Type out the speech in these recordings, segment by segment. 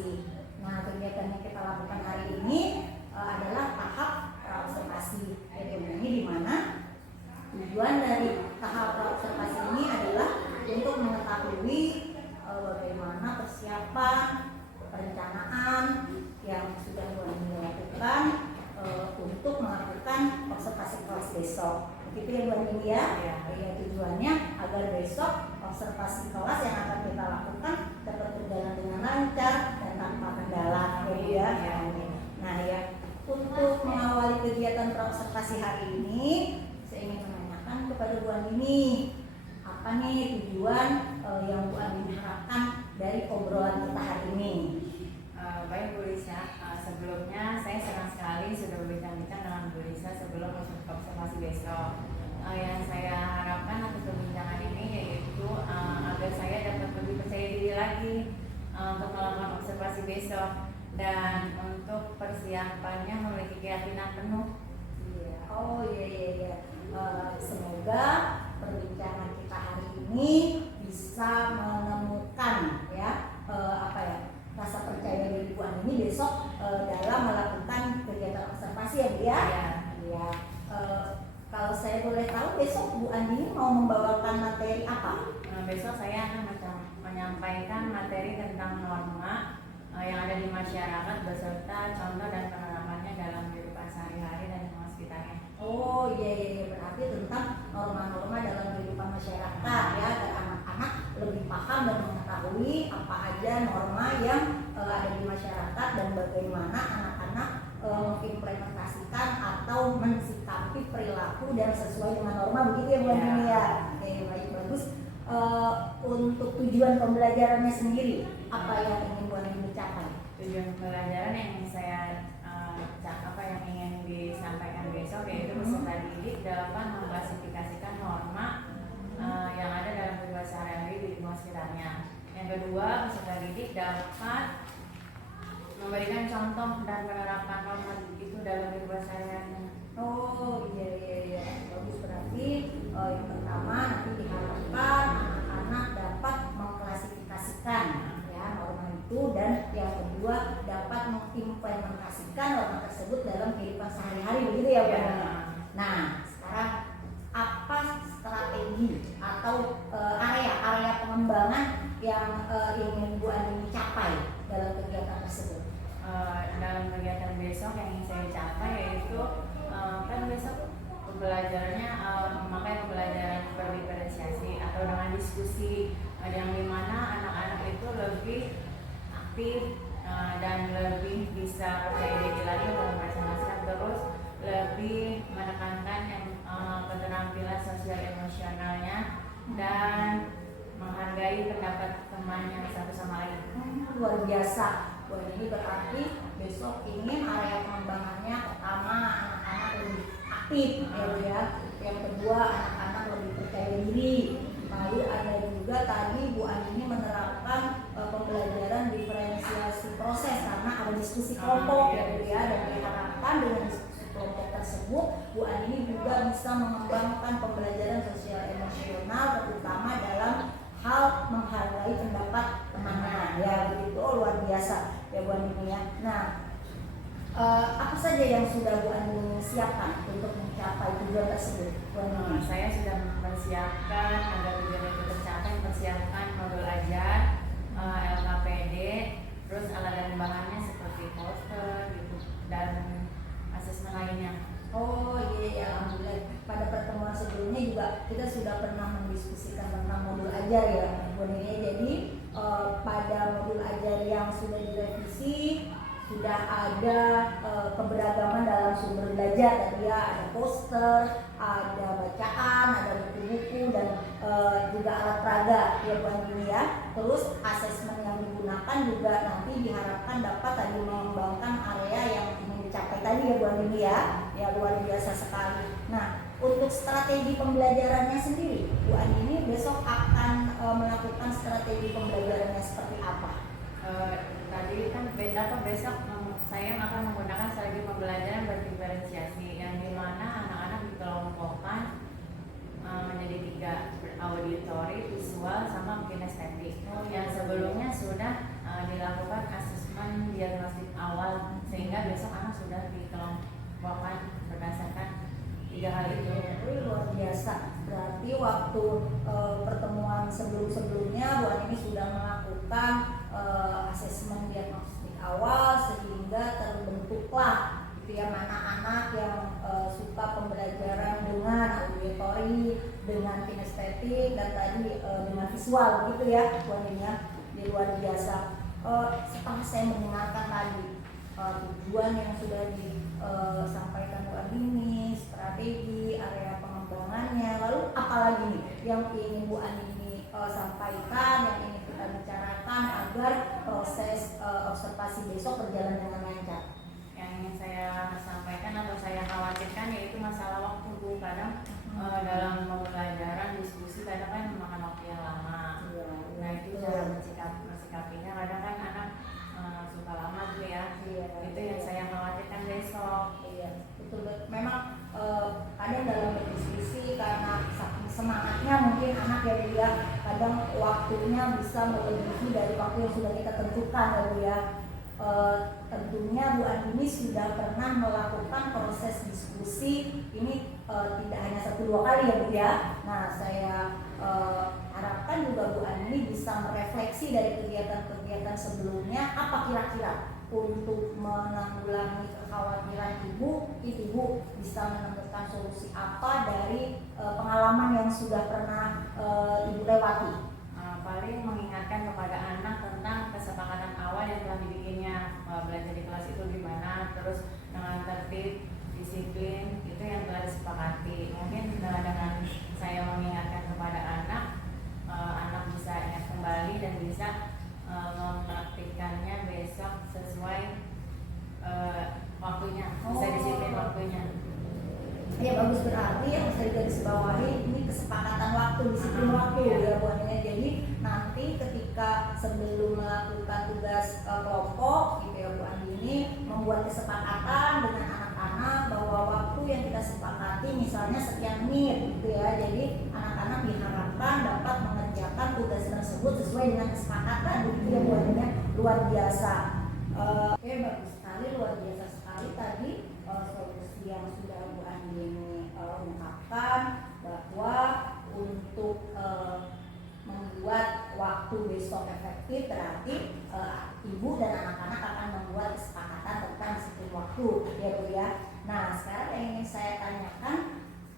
observasi. Nah, kegiatan yang kita lakukan hari ini adalah tahap observasi. Ini di mana tujuan dari tahap observasi ini adalah untuk mengetahui bagaimana persiapan, perencanaan yang sudah dilakukan untuk melakukan observasi kelas besok. Begitu ya Bu Andini ya? Ya, tujuannya agar besok observasi kelas yang akan kita lakukan dapat berjalan dengan lancar dan tanpa kendala, ya. Nah ya, untuk mengawali kegiatan observasi hari ini, saya ingin menanyakan kepada Bu Andini, apa nih tujuan yang Bu Andini harapkan dari obrolan kita hari ini? Baik Bu Lisa, sebelumnya saya senang sekali sudah berbincang-bincang dengan Bu Lisa sebelum observasi besok. Yang saya harapkan atas perbincangan ini yaitu agar saya dapat lebih percaya diri lagi untuk melakukan observasi besok dan untuk persiapannya memiliki keyakinan penuh. Oh iya. Semoga perbincangan kita hari ini bisa menemukan rasa percaya diri Bu Andini besok dalam melakukan kegiatan observasi ya Bu ya. Iya. Kalau saya boleh tahu besok Bu Andini mau membawakan materi apa? Besok saya akan menyampaikan materi tentang norma yang ada di masyarakat beserta contoh dan penerapannya dalam kehidupan sehari-hari dan lingkungan sekitarnya. Oh iya, berarti tentang norma-norma dalam kehidupan masyarakat ya, agar anak-anak lebih paham dan mengetahui apa aja norma yang ada di masyarakat dan bagaimana anak-anak mengimplementasikan atau mensikapi perilaku dan sesuai dengan norma, begitu ya Bu Andini ya. Oke, baik, bagus. Untuk tujuan pembelajarannya sendiri, apa yang ingin Bu Andini capai? Tujuan pembelajaran yang saya yang ingin disampaikan besok yaitu peserta didik dapat mengklasifikasikan norma yang ada dalam kehidupan sehari-hari di lingkungan sekitarnya. Yang kedua, peserta didik dapat memberikan contoh dan penerapan norma itu dalam kehidupan sehari-hari. Oh iya, bagus. Berarti yang pertama nanti diharapkan anak-anak dapat mengklasifikasikan ya norma itu, dan yang kedua dapat mengimplementasikan norma tersebut dalam kehidupan sehari-hari, begitu ya Bu? Nah, sekarang apa strategi atau area pengembangan yang ingin Bu Andini capai dalam kegiatan tersebut? Dalam kegiatan besok yang ingin saya capai yaitu kan besok pembelajarannya memakai pembelajaran berdiferensiasi atau dengan diskusi yang dimana anak-anak itu lebih aktif dan lebih bisa percaya diri lagi untuk mempresentasikan, terus lebih menekankan keterampilan sosial emosionalnya dan menghargai pendapat teman yang satu sama lain. Luar biasa. Wah, ini berarti besok ingin area pengembangannya pertama anak-anak lebih aktif ya. Yang kedua anak-anak lebih percaya diri. Lalu ada juga tadi Bu Andini menerapkan pembelajaran diferensiasi proses karena ada diskusi kelompok ya, dan diharapkan dengan diskusi kelompok tersebut Bu Andini juga bisa mengembangkan pembelajaran sosial emosional terutama dalam hal menghargai pendapat temannya ya, begitu. Luar biasa ya Bu Andini ya. Nah, apa saja yang sudah Bu Andini siapkan untuk mencapai tujuan tersebut? Saya sudah mempersiapkan agar tujuan itu tercapai, mempersiapkan modul ajar, LKPD, terus alat dan bahannya seperti poster gitu dan asesmen lainnya. Oh iya, alhamdulillah. Pada pertemuan sebelumnya juga kita sudah pernah mendiskusikan tentang modul ajar ya Bu Andini. Jadi pada modul ajar yang sudah direvisi sudah ada keberagaman dalam sumber belajar, tadi ya ada poster, ada bacaan, ada buku-buku dan juga alat peraga ya Bu Andini ya. Terus asesmen yang digunakan juga nanti diharapkan dapat tadi mengembangkan area yang ingin dicapai tadi ya Bu Andini ya. Ya, luar biasa sekali. Nah, untuk strategi pembelajarannya sendiri, Bu Andini besok akan melakukan strategi pembelajarannya seperti apa? Tadi kan besok saya akan menggunakan strategi pembelajaran berdiferensiasi yang dimana anak-anak dikelompokkan menjadi 3, auditori, visual, sama kinestetik. Yang sebelumnya sudah dilakukan asesmen assessment diagnostik awal, sehingga besok anak sudah dikelompokkan berdasarkan 3 hal itu. Luar biasa. Berarti waktu pertemuan sebelumnya Bu Ani sudah melakukan asesmen diagnostik awal, sehingga terbentuklah gitu ya mana anak yang suka pembelajaran dengan auditory, dengan kinestetik, dan tadi dengan visual gitu ya Bu Ani ya. Luar biasa. Setelah saya mendengarkan tadi tujuan yang sudah disampaikan Bu Ani, strategi, area pengembangannya, lalu apalagi nih yang ingin Bu Ani sampaikan, yang ingin kita bicarakan agar proses observasi besok berjalan dengan lancar? Yang ingin saya sampaikan atau saya khawatirkan yaitu masalah waktu. Kadang dalam pembelajaran diskusi kadang kan memakan waktu yang lama. Nah itu cara mensikapinya. Kadang kan anak suka lama gitu ya. Itu yang saya khawatirkan besok. Betul. Memang kadang dalam berdiskusi karena saking semangatnya mungkin anak ya Bu ya, kadang waktunya bisa melebihi dari waktu yang sudah kita tentukan ya Bu ya. Tentunya Bu Andini sudah pernah melakukan proses diskusi ini tidak hanya 1-2 kali ya Bu ya. Nah saya harapkan juga Bu Andini bisa merefleksi dari kegiatan-kegiatan sebelumnya, apa kira-kira untuk menanggulangi kekhawatiran ibu bisa menemukan solusi apa dari pengalaman yang sudah pernah ibu lewati. Paling mengingatkan kepada anak tentang kesepakatan awal yang telah dibikinnya, belajar di kelas itu gimana, terus dengan tertib, disiplin itu yang telah disepakati. Mungkin dengan saya mengingatkan kepada anak, anak bisa ingat kembali dan bisa mempraktikkannya besok sesuai waktunya, bisa disiplin waktunya. Ya bagus, berarti yang bisa digarisbawahi ini kesepakatan waktu, disiplin waktu ya Bu Ani. Jadi nanti ketika sebelum melakukan tugas kelompok gitu ya Bu Ani ini membuat kesepakatan dengan anak-anak bahwa waktu yang kita sepakati misalnya sekian menit gitu ya. Jadi anak-anak diharapkan dapat mengerjakan tugas tersebut sesuai dengan kesepakatan begitu ya Bu Ani. Luar biasa. Oke, bagus sekali, luar biasa sekali tadi solusi yang sudah Bu Andini ungkapkan, bahwa untuk membuat waktu besok efektif berarti ibu dan anak-anak akan membuat kesepakatan tentang disiplin waktu ya Bu ya. Nah sekarang yang ingin saya tanyakan,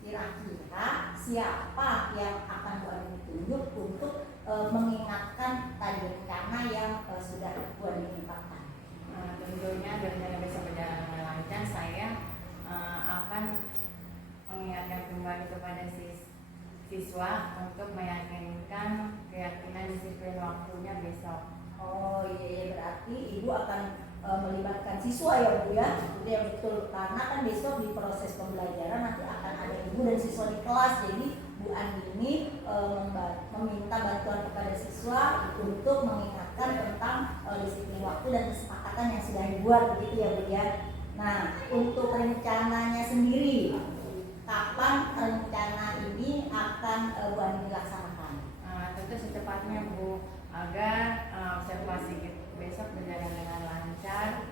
kira-kira siapa yang akan Bu Andini tunjuk untuk mengingatkan tadi rencana yang sudah Bu Andini ungkapkan? Tentunya rencana besok berjalan dengan lancar, saya akan mengingatkan kembali kepada siswa untuk meyakinkan keyakinan disiplin waktunya besok. Oh iya, berarti ibu akan melibatkan siswa ya Bu ya. Itu yang betul, karena kan besok di proses pembelajaran nanti akan ada ibu dan siswa di kelas. Jadi Bu Andini meminta bantuan kepada siswa untuk mengingatkan tentang disiplin waktu dan kesepakatan yang sudah dibuat begitu ya Bu ya. Nah untuk rencananya sendiri, kapan rencana ini akan Bu Andini laksanakan? Tentu secepatnya Bu, agar observasi besok berjalan dengan lancar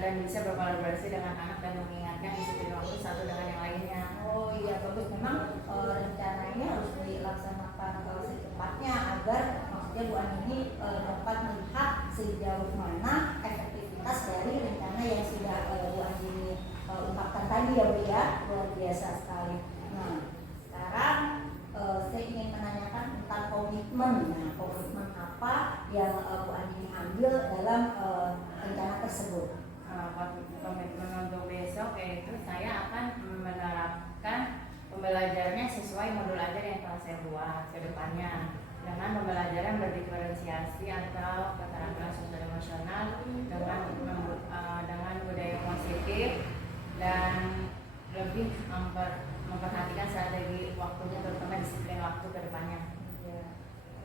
dan bisa berkolaborasi dengan anak dan mengingatkan disiplin waktu satu dengan yang lainnya. Oh iya bagus, memang rencananya harus dilaksanakan secepatnya agar maksudnya Bu Andini dapat melihat sejauh mana efektivitas dari rencana yang sudah Bu Andini ungkapkan tadi ya Bu ya. Luar biasa sekali. Nah sekarang saya ingin menanyakan tentang komitmen. Nah komitmen apa yang Bu Andini ambil dalam rencana tersebut? Komitmen untuk besok yaitu saya akan menerapkan pembelajarannya sesuai modul ajar yang telah saya buat ke depannya, dengan pembelajaran berdiferensiasi antara keterampilan sosial emosional dengan budaya positif dan lebih memperhatikan strategi waktunya, terutama disiplin waktu ke depannya. Ya,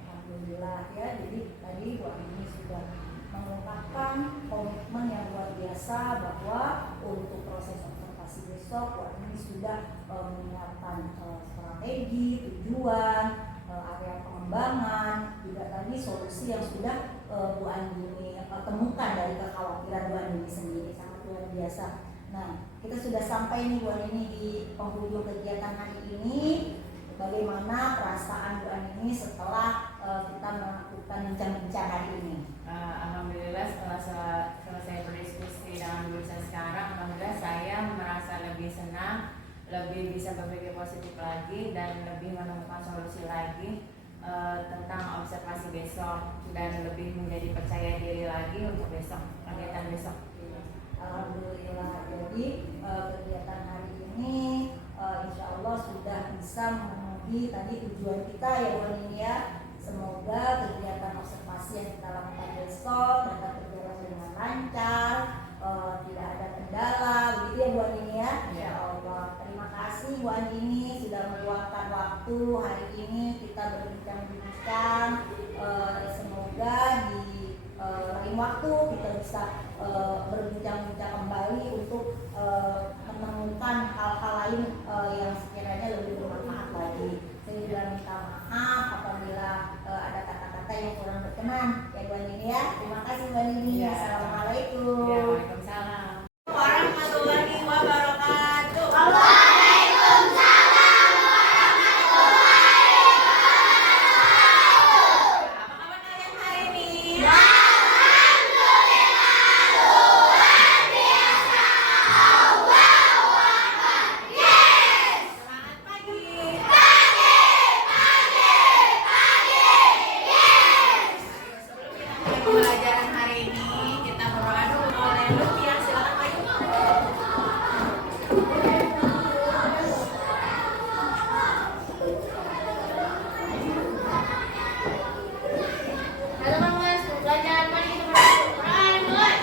alhamdulillah ya. Jadi tadi Bu Andini sudah mengungkapkan komitmen yang luar biasa bahwa untuk proses observasi besok Bu Andini sudah menyiapkan strategi, tujuan, area pengembangan, juga tadi solusi yang sudah Bu Andini temukan dari kekhawatiran Bu Andini sendiri, sangat luar biasa. Nah, kita sudah sampai nih Bu Andini di penghujung kegiatan hari ini. Bagaimana perasaan Bu Andini setelah kita melakukan bincang-bincang hari ini? Alhamdulillah setelah selesai berdiskusi dengan Bu Lisa sekarang, alhamdulillah saya merasa lebih senang, lebih bisa berpikir positif lagi dan lebih menemukan solusi lagi tentang observasi besok, dan lebih menjadi percaya diri lagi untuk besok, kegiatan besok. Alhamdulillah, jadi kegiatan hari ini insya Allah sudah bisa memenuhi tadi tujuan kita ya Bu Andini ya. Semoga kegiatan observasi yang kita lakukan besok dapat berjalan dengan lancar, tidak ada kendala, begitu ya Bu Andini ya. Ya Allah, terima kasih Bu Andini sudah meluangkan waktu hari ini kita berbincang-bincang. Semoga di lain waktu kita bisa berbincang-bincang kembali untuk menemukan hal-hal lain yang sekiranya lebih bermanfaat lagi. Saya juga minta maaf apabila ada kata-kata yang kurang berkenan ya Bu Andini ya. Terima kasih Bu Andini. Ya. Assalamualaikum. Ya, waalaikumsalam. Warahmatullahi wabarakatuh. Pembelajaran hari ini kita berdoa dulu. Haleluya, silakan maju. Halo Mas, pelajaran mari kita berdoa.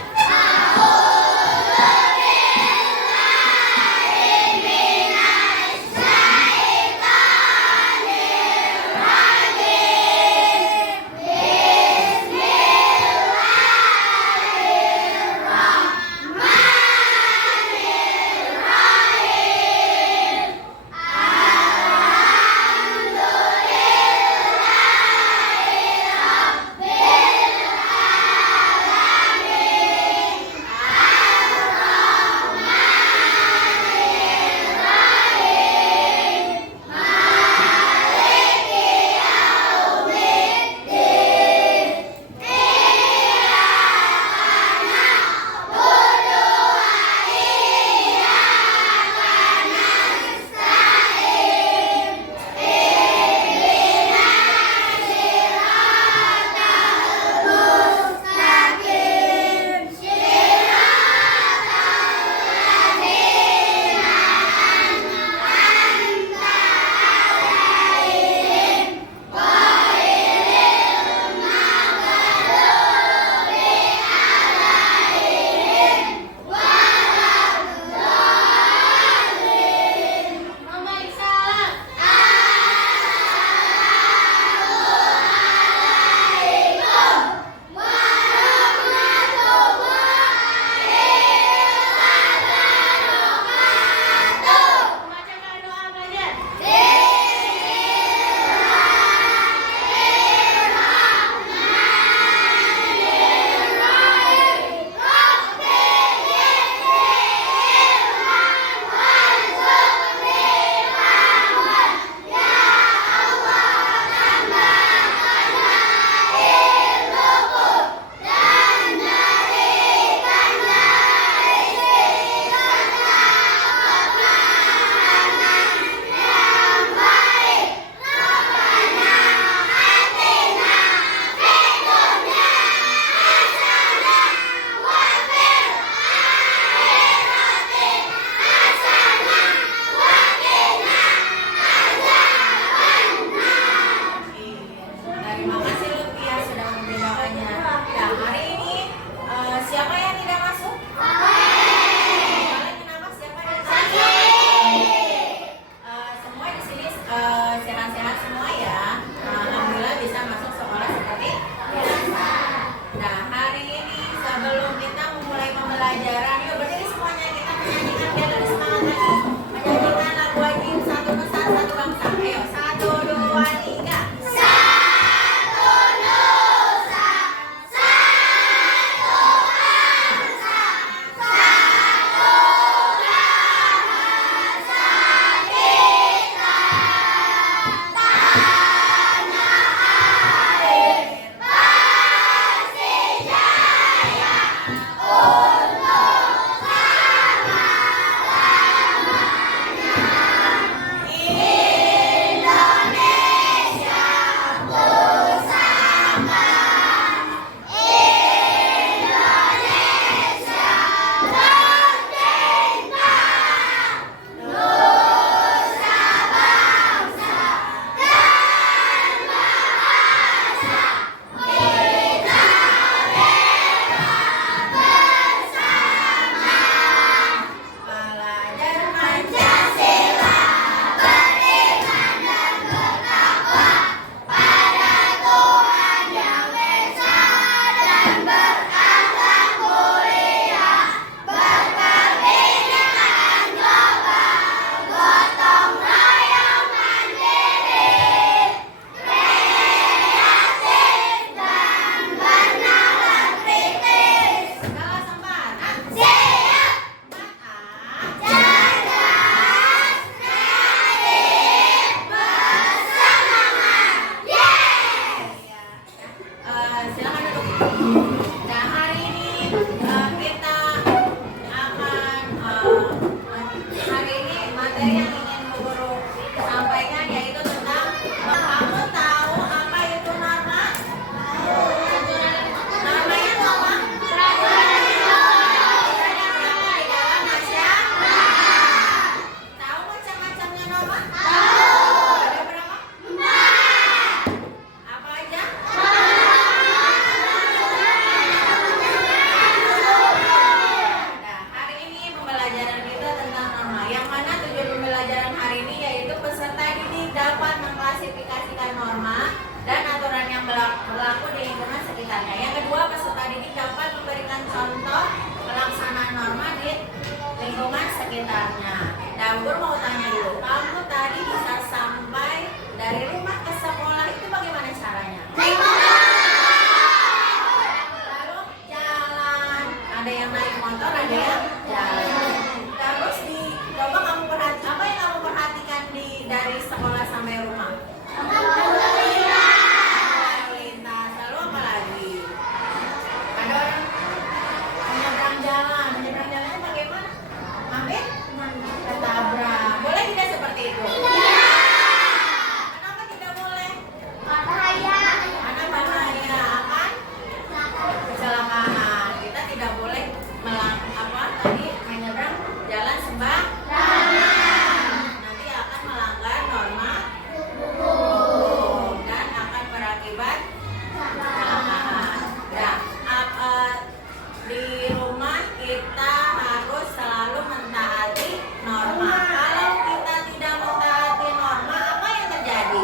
sekitarnya. Nah, Guru mau tanya dulu, kamu tadi bisa sampai dari rumah ke sekolah itu bagaimana caranya? Lalu jalan, ada yang naik motor, ada yang jalan. Terus coba kamu perhatikan, apa yang kamu perhatikan dari sekolah sampai rumah? Lintas, lalu apa lagi? Ada orang menyeberang jalan, jalannya bagaimana? Hampir ketabrak. Boleh tidak seperti itu? Kenapa tidak boleh? Karena bahaya akan kecelakaan. Kita tidak boleh menyeberang jalan sembarangan. Nanti akan melanggar norma hukum dan akan berakibat kecelakaan. Nah, di rumah kita harus selalu mentaati norma. Kalau kita tidak mentaati norma, apa yang terjadi?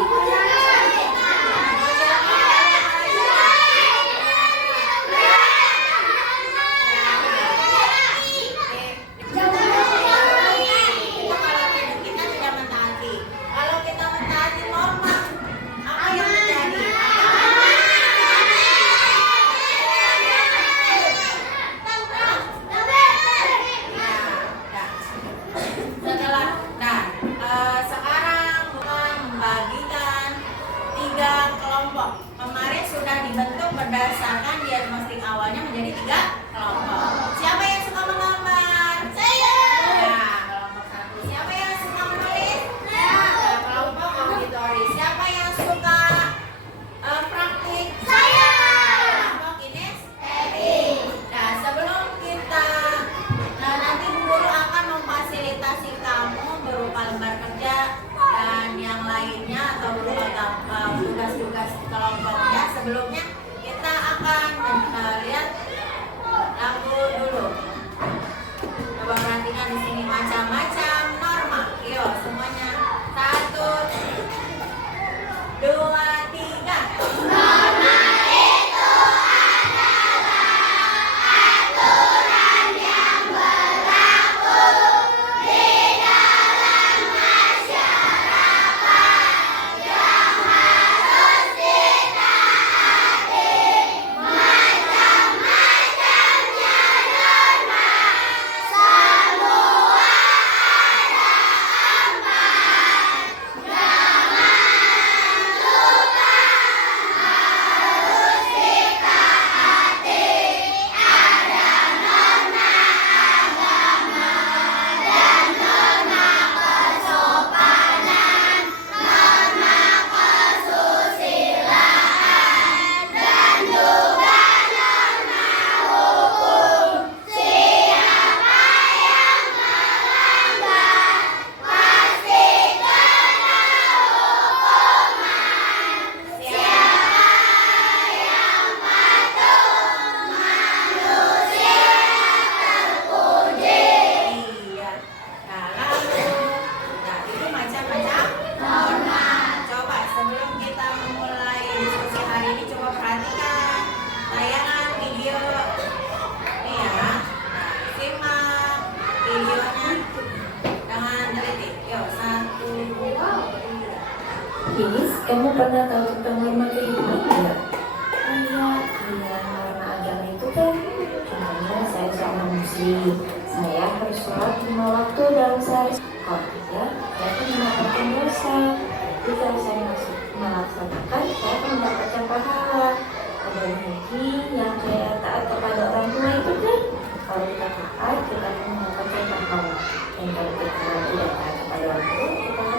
Itu kalau kita tidak mentaati. Kalau kita mentaati norma, apa yang terjadi? Sekarang kita membagikan 3 kelompok. Kemarin sudah dibentuk berdasarkan diagnostik awalnya menjadi 3 kelompok. Siapa yang suka menggambar? Saya. Nah, kelompok 1. Siapa yang suka menulis? Saya. Kelompok auditori. Siapa yang suka praktik? Saya. Kelompok kinestetik. Nah, sebelum kita nanti guru akan memfasilitasi kamu berupa lembar kerja dan yang lainnya atau berupa tugas-tugas kelompoknya. Sebelumnya kita akan lihat lagu dulu. Coba perhatikan di sini macam-macam norma. Yuk semuanya 1, 2, 3. Norma itu adalah aturan yang berlaku di dalam masyarakat yang harus ditaati. Macam-macamnya norma, semua ada 4. Jangan lupa harus ditaati. Ada norma agama dan norma kesopanan, norma kesusilaan, dan juga norma hukum. Siapa yang melanggar pasti kena hukuman. Siapa yang patuh manusia terpuji. Iya. Nah, lalu itu macam-macam norma. Coba sebelum kita memulai diskusi hari ini, coba perhatikan tayangan video ini ya. Simak videonya dengan teliti. Yuk, 1, 2, 3. Is, kamu pernah tahu tentang norma kehidupan tidak? Iya, norma agama itu kan contohnya saya seorang muslim, saya harus sholat 5 waktu dalam sehari. Kalau tidak, saya akan mendapatkan dosa. Jika saya melaksanakan, saya akan mendapatkan pahala. Ada lagi yang kayak taat kepada orang tua itu kan, kalau kita taat, kita akan mendapatkan pahala. Dan kalau kita tidak taat kepada orang tua, kita akan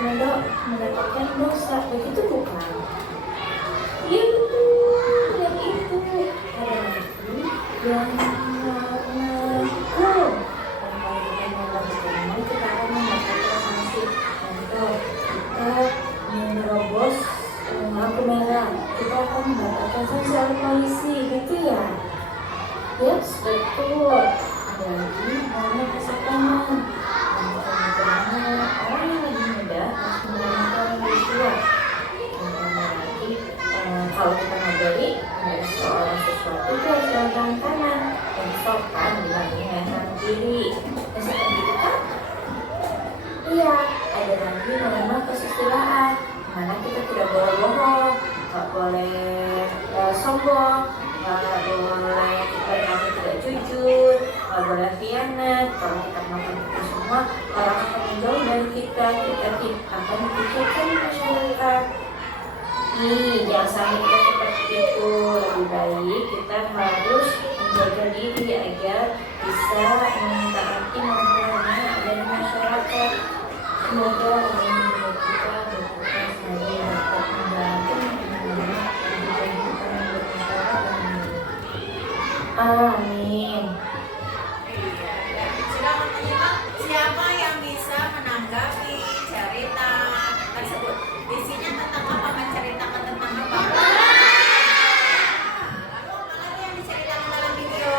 mendapatkan dosa. Begitu bukan? Iya betul, yang itu. Ada lagi yang norma hukum. Dan kalau kita melakukan ini, kita akan mendapatkan sanksi. Contoh, kita menerobos lampu merah, kita akan mendapatkan sanksi oleh polisi, gitu ya? Yes, betul. Ada lagi norma kesopanan. Contohnya orang yang lagi muda harus menggunakan orang tua. Contohnya lagi, kalau kita memberi seorang sesuatu itu harus dengan tangan kanan dan sopan dibanding dengan tangan kiri. Dan seperti itu kan? kesusilaan, dimana kita tidak boleh bohong, nggak boleh sombong, nggak boleh kita tidak jujur, nggak boleh khianat. Kalau kita melakukan itu semua, orang akan menjauh dari kita akan dipikirkan masyarakat. Jangan sampai kita seperti itu. Lebih baik kita harus menjaga diri agar bisa mentaati norma-norma yang ada di masyarakat. Semoga orang kita berputar hari dapat membantu mengenai kehidupan yang bermasyarakat. Amin. Sudah menyimak, siapa yang bisa menanggapi cerita tersebut? Isinya tentang apa? Menceritakan tentang apa? Lalu apa lagi yang diceritakan dalam video?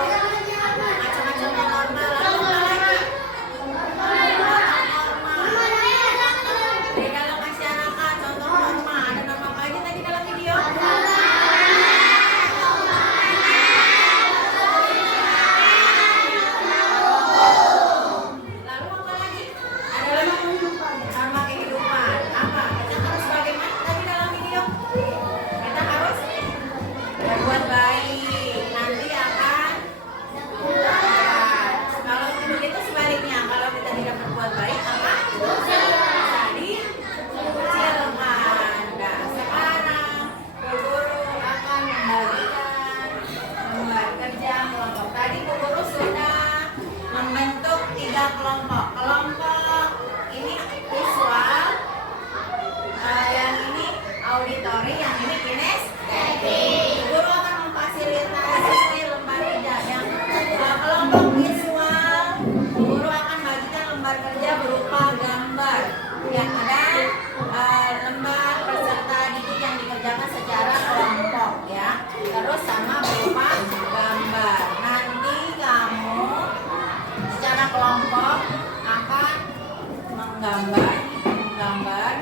Macam-macam norma. Lalu apa lagi? Norma di dalam masyarakat. Contoh norma. Ada norma apa aja tadi dalam video? Lalu apa lagi? Ada lagi norma kehidupan. Apa? Kita harus bagaimana tadi dalam video? Kita harus berbuat baik. Nanti akan kalau begitu sebaliknya, kalau kita tidak berbuat baik apa? Jadi kucilkan. Nah, sekarang Bu Guru akan membagikan lembar kerja kelompok. Tadi Bu Guru sudah membentuk 3 kelompok. Kelompok ini visual, yang ini auditori, yang ini kinestetik. Guru akan memfasilitasi lembar kerja yang kelompok visual. Guru akan bagikan lembar kerja berupa gambar yang ada lembar peserta didik yang dikerjakan secara kelompok ya. Terus sama berupa gambar. Nanti kamu secara kelompok akan menggambar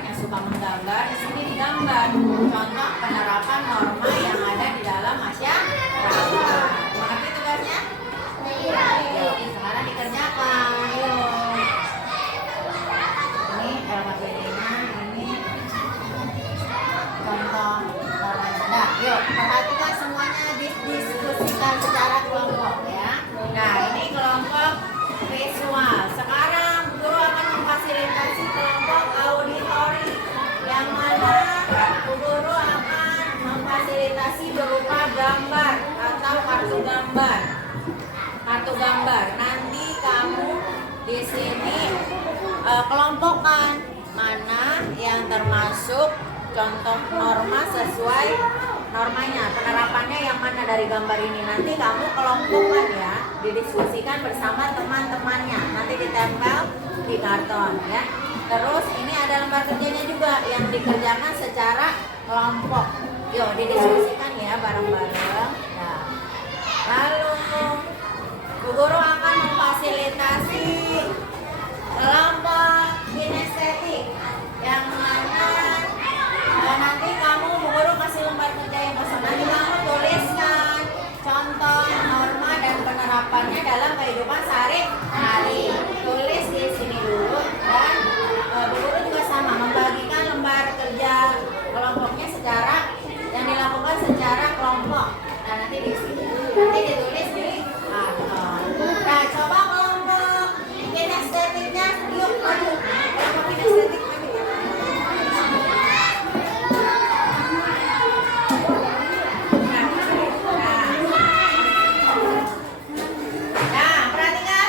yang suka menggambar. Di sini digambar contoh penerapan norma yang ada di dalam masyarakat. Mengerti tugasnya? Yuk, sekarang dikerjakan. Yuk. Ini LKPD-nya, ini contoh normanya. Nah, yuk perhatikan semuanya, diskusikan secara kelompok ya. Nah, ini kelompok visual. Sekarang guru akan memfasilitasi kelompok auditori, yang mana guru akan memfasilitasi berupa gambar atau kartu gambar. Nanti kamu di sini kelompokkan mana yang termasuk contoh norma sesuai normanya, penerapannya yang mana dari gambar ini. Nanti kamu kelompokkan ya, didiskusikan bersama teman-temannya, nanti ditempel di karton ya. Terus ini ada lembar kerjanya juga yang dikerjakan secara kelompok. Yuk didiskusikan ya bareng-bareng. Nah, lalu Bu Guru akan memfasilitasi kelompok kinestetik, yang mana nanti kamu Bu Guru kasih lembar kerja yang kosong. Nanti kamu tuliskan contoh norma dan penerapannya dalam kehidupan sehari-hari. Tulis di sini dulu, dan Bu Guru juga sama membagikan lembar kerja kelompoknya yang dilakukan secara kelompok. Nah, nanti di sini ditulis di karton. Nah, coba kelompok kinestetiknya, yuk maju. Kelompok kinestetik maju. Nah, perhatikan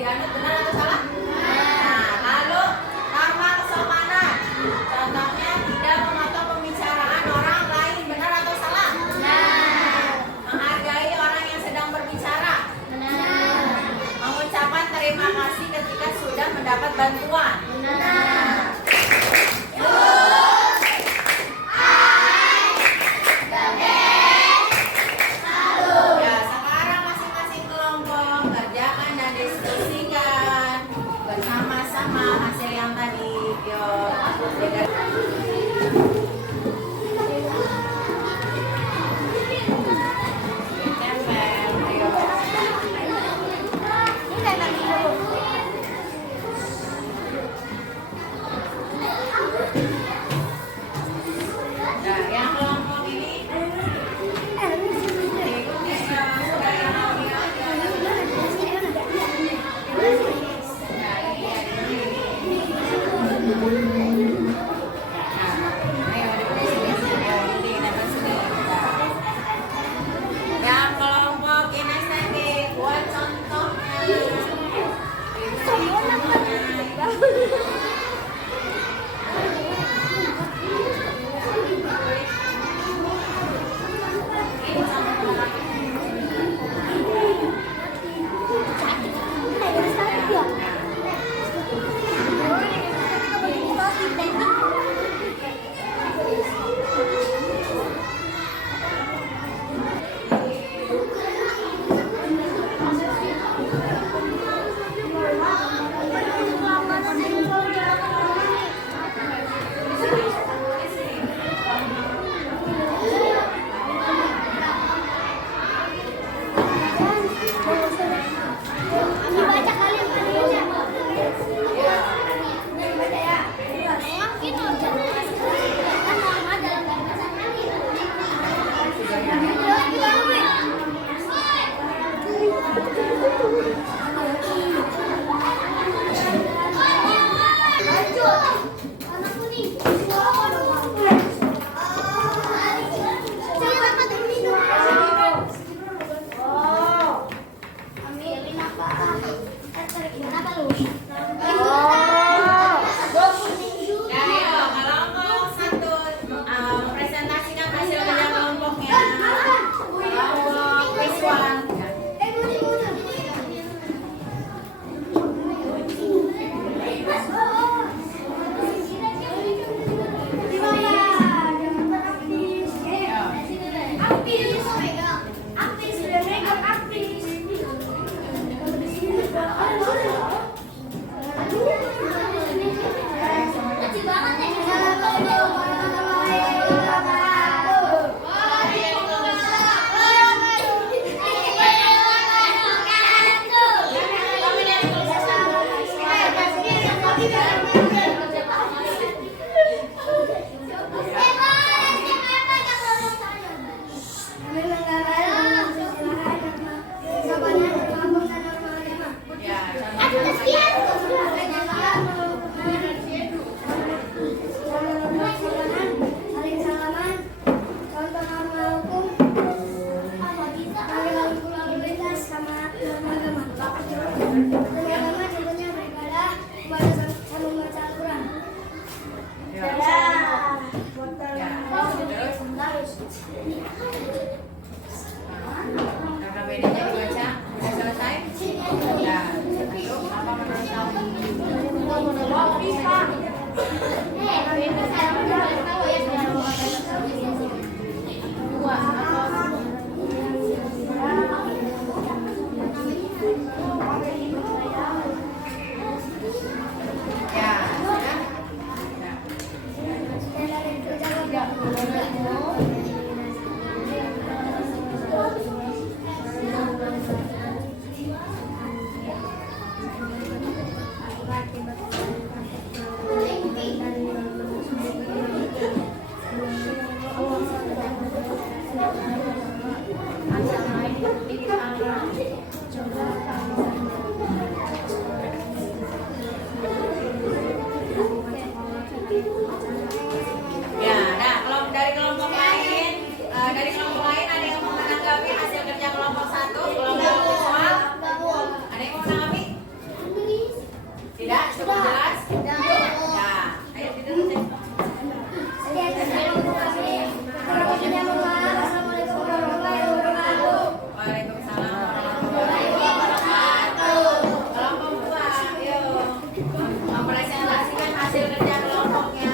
dianut, benar atau salah? Nah, lalu norma kesopanan. Contohnya tidak memotong pembicaraan orang lain, benar atau salah? Menghargai orang yang sedang berbicara. Mengucapkan terima kasih ketika sudah mendapat bantuan. Ya, sekarang masing-masing kelompok kerjakan dan diskusikan bersama-sama hasil yang tadi. Yuk. Tempel, ayo. Nah, yang kelompok ini ikuti yang sudah yang kami ajar. Nah, ini ada ini. Nah, ayo di sini, ayo ini dapat sini. Yang kelompok kinestetik buat contohnya. Apa bedanya dibaca? Udah selesai? Ya. Ayo, apa menurut Ya, nah kalau dari kelompok lain, ada yang mau menanggapi hasil kerja kelompok 1, kelompok visual? Ada yang mau menanggapi? Tidak, cukup jelas? Ya, ayo ditulis. Waalaikumsalam warahmatullahi wabarakatuh. Kelompok 2, yuk. Mempresentasikan hasil kerja kelompoknya.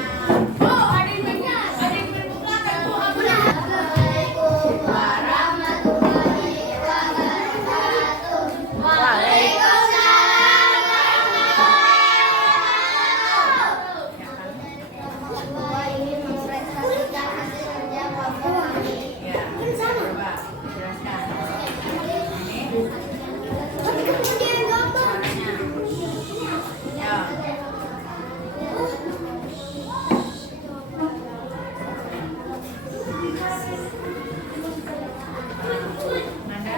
Ya, coba jelaskan. Ini caranya. Ya. Nanda,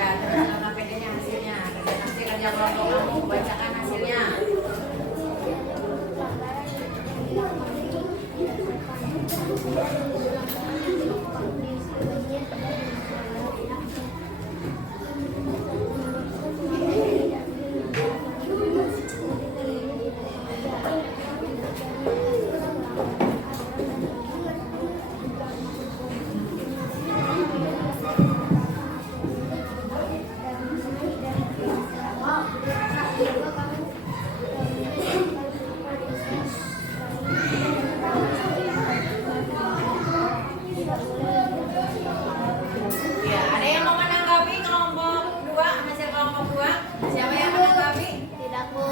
nah, terus sama PD-nya hasilnya. Kerja kelompok kamu, bacakan hasilnya. Ya, ada yang mau menanggapi kelompok 2, hasil kelompok 2? Siapa yang menanggapi? Tidak, Bu.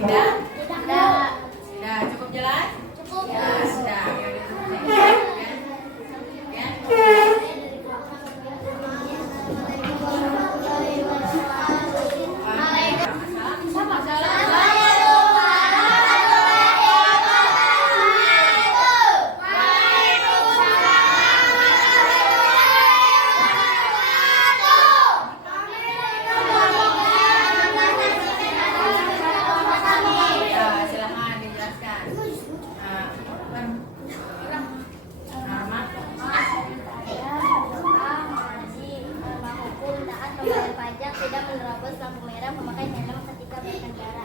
Tidak? Tidak. Sudah cukup jelas? Cukup. Ya, sudah. Ya, udah. Ya. Ya, silakan dijelaskan. Norma. Membayar pajak, tidak menerobos lampu merah, memakai helm ketika berkendara,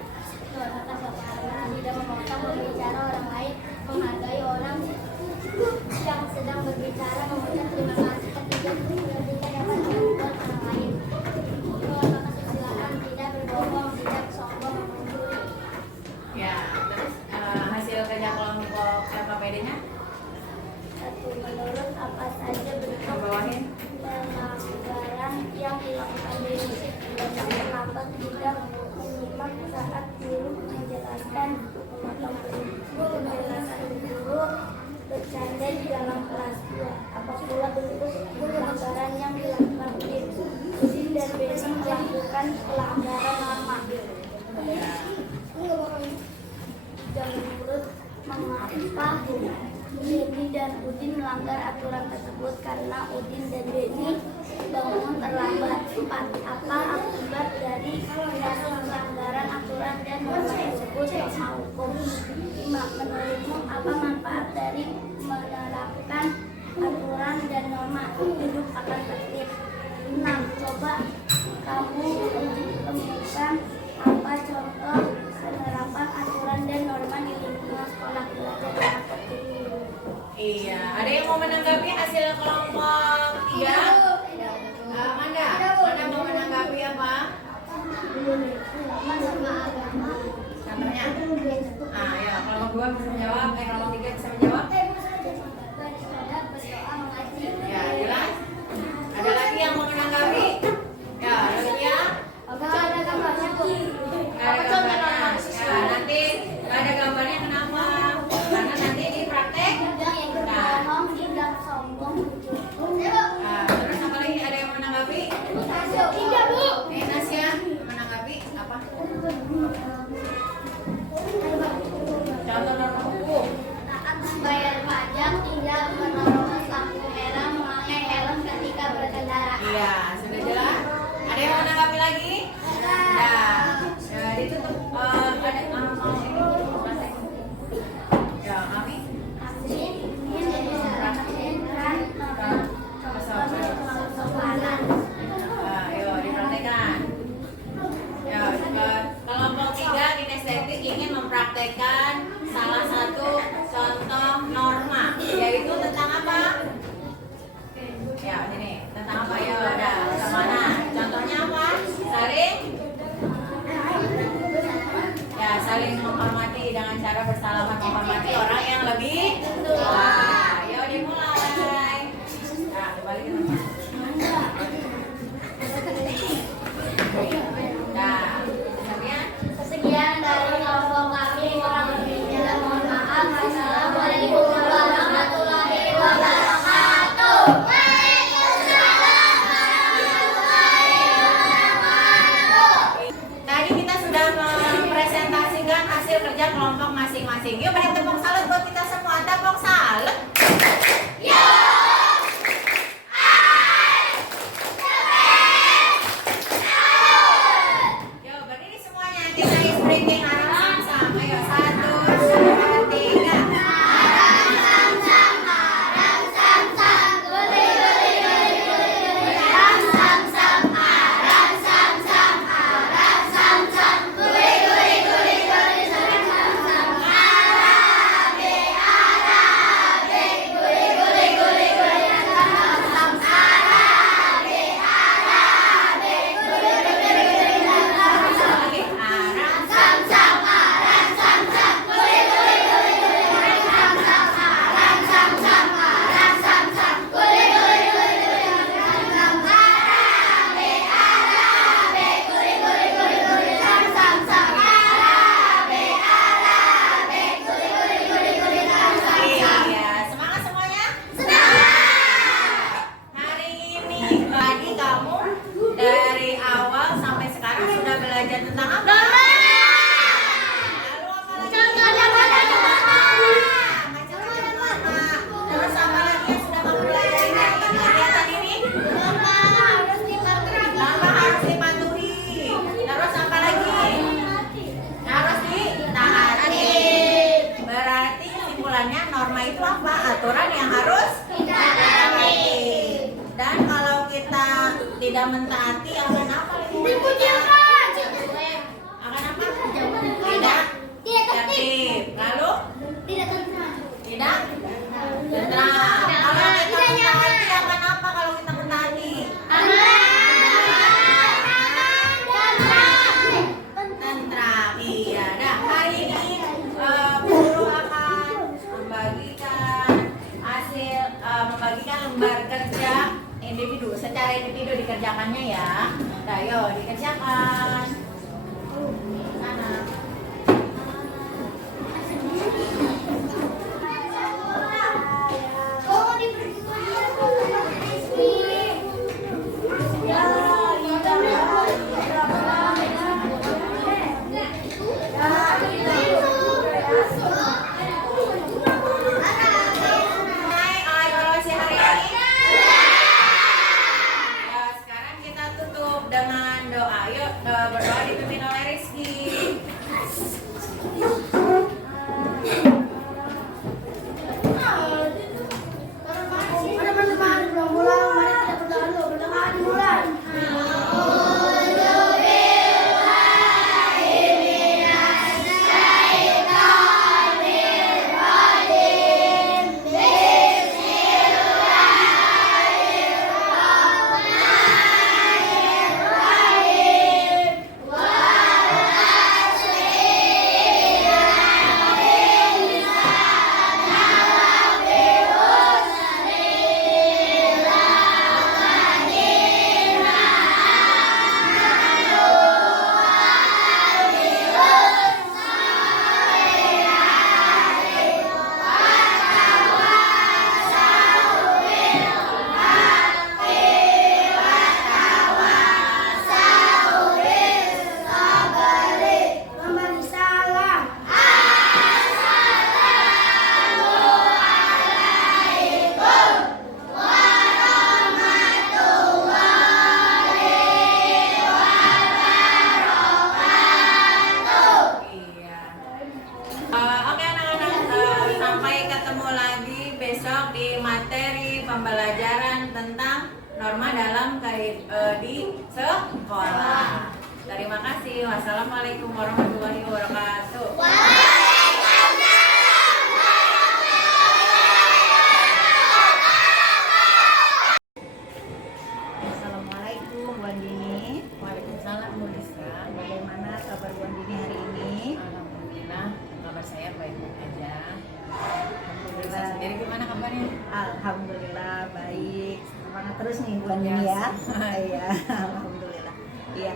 menggunakan bahan tidak memotong, berbicara orang lain, menghargai orang yang sedang berbicara, mengucap terima kasih ketika dapat bantuan orang lain, menggunakan kesusilaan, tidak berbohong, tidak sombong, mencuri. Ya, terus hasil kerja kelompok LKPD-nya? Satu, menurut apa saja bentuk Bawahin. pelanggaran yang dilakukan diri dan terlambat tidak menyimak saat guru menjelaskan, memotong penjelasan guru, bercanda di dalam kelas. Apa pula bentuk pelanggaran yang dilakukan diri. Udin dan Beni melakukan pelanggaran norma. Dan menurut mengapa Beni dan Udin melanggar aturan tersebut? Karena Udin dan Beni bangun terlambat. 4. Apa akibat dari pelanggaran aturan dan norma tersebut? Norma hukum. 5. Menurutmu apa manfaat dari menerapkan aturan dan norma? Hidup akan tertib. 6. Coba kamu temukan apa contoh penerapan aturan dan norma di lingkungan sekolah. Belajar dengan tertib. Iya, ada yang mau menanggapi hasil kelompok 3? Manda mau menanggapi apa? Contohnya? Ya, kelompok 2 bisa menjawab, kelompok 3 bisa menjawab? Ya, jelas? Ada lagi yang mau menanggapi? Ya, Lucia? Ada gambarnya, Bu. Nggak ada gambarnya. Ya, nanti nggak ada gambarnya kenapa? Karena nanti di praktek. Nah, Tidak sombong. terus apa lagi? Ada yang mau menanggapi? Tidak, Bu. Nasya menanggapi apa? Contoh norma hukum. Taat membayar pajak, tidak menerobos lampu merah, memakai helm ketika berkendara. Iya, sudah jelas. Ada yang mau menanggapi lagi? Nah, ditutup. Ada mau ini? Ya, kami. Ini mempraktekkan salah satu contoh norma, yaitu tentang apa? Ya, ini tentang apa ya? Ada kemana? Contohnya apa? Saling menghormati dengan cara bersalaman, menghormati orang yang lebih tua. Yuk dimulai. Nah, dibalikin apa? Nah, Sekian dari kelompok kami, kurang lebihnya mohon maaf. Assalamualaikum warahmatullahi wabarakatuh. Tadi kita sudah mempresentasikan hasil kerja kelompok masing-masing. Yuk beri tepuk salut buat kita semua. Tepuk salut. Yuk berdiri semuanya. Kita is breathing arang sam-sam. Ayo 1, 2, 3. Lagi arang. Iya, semangat semuanya. Hari ini tadi kamu dari awal sampai sekarang sudah belajar tentang apa? Lalu apa lagi? Terus apa lagi yang sudah kamu pelajari dari kegiatan ini? Lomba harus dipatuhi. Terus apa lagi? Harus ditaati. Berarti kesimpulannya norma itu apa? Aturan yang harus ditaati. Dan kalau kita tidak mentaati akan apa? Akan apa? Tidak tertib. Lalu tidak tentram. Kalau kita mentaati akan apa kalau kita mentaati? Tentram. Iya. Nah, hari ini guru akan membagikan lembar kerja individu. Secara individu dikerjakannya ya. Nah, yuk dikerjakan. Sana. Evaluasi hari ini. Ya, sekarang kita tutup dengan doa. Yuk, berdoa dipimpin oleh Rizky. Oke anak-anak, sampai ketemu lagi besok di materi pembelajaran tentang norma dalam di sekolah. Terima kasih. Wassalamualaikum warahmatullahi wabarakatuh. Jadi gimana kabarnya? Alhamdulillah baik. Semangat terus nih Bu Andini ya. Iya, alhamdulillah. Iya.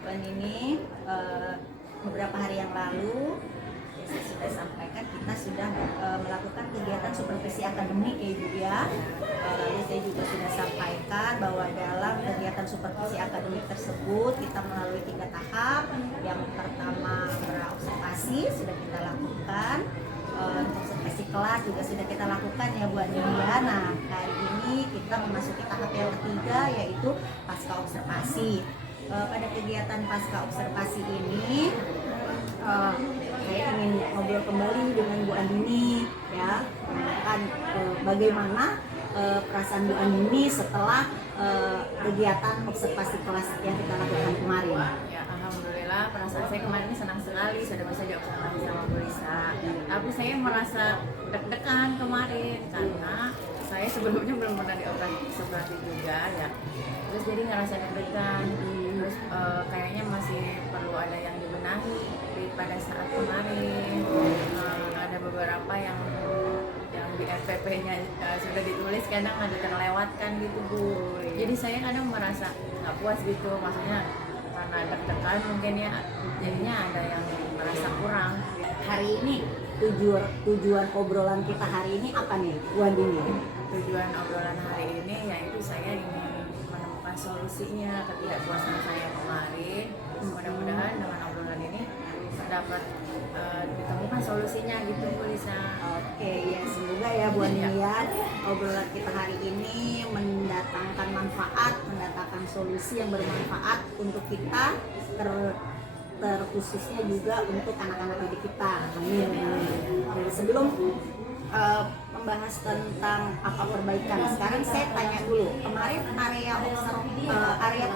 Bu Andini beberapa hari yang lalu saya sudah sampaikan kita sudah melakukan kegiatan supervisi akademik ya Ibu ya. Lalu saya juga sudah sampaikan bahwa dalam kegiatan supervisi akademik tersebut kita melalui 3 tahap. Yang pertama berobservasi sudah kita lakukan. Observasi kelas juga sudah kita lakukan ya Bu Andini ya. Nah hari ini kita memasuki tahap yang ketiga yaitu pasca observasi. Pada kegiatan pasca observasi ini saya ingin ngobrol kembali dengan Bu Andini ya, menanyakan bagaimana perasaan Bu Andini setelah kegiatan observasi kelas yang kita lakukan kemarin. Ya, alhamdulillah perasaan saya kemarin ini senang sekali sudah bisa diobservasi sama Bu Lisa. Tapi saya merasa deg-degan kemarin karena saya sebelumnya belum pernah diobservasi juga ya. Terus jadi ngerasa deg-degan. Terus kayaknya masih perlu ada yang dibenahi pada saat kemarin. Ada beberapa yang di RPP-nya sudah ditulis kadang ada terlewatkan gitu Bu. Jadi saya kadang merasa nggak puas gitu, maksudnya karena deg-degan mungkin ya jadinya ada yang merasa kurang. Hari ini tujuan obrolan kita hari ini apa nih Bu Andini? Tujuan obrolan hari ini yaitu saya ingin menemukan solusinya ketidakpuasan saya kemarin. Mudah-mudahan dengan obrolan ini dapat ditemukan solusinya gitu Bu Lisa. Oke ya, semoga ya Bu Andini ya obrolan kita hari ini mendatangkan manfaat, mendatangkan solusi yang bermanfaat untuk kita, terkhususnya juga untuk anak-anak didik kita. Amin. Sebelum membahas tentang apa perbaikan, sekarang saya tanya dulu, kemarin area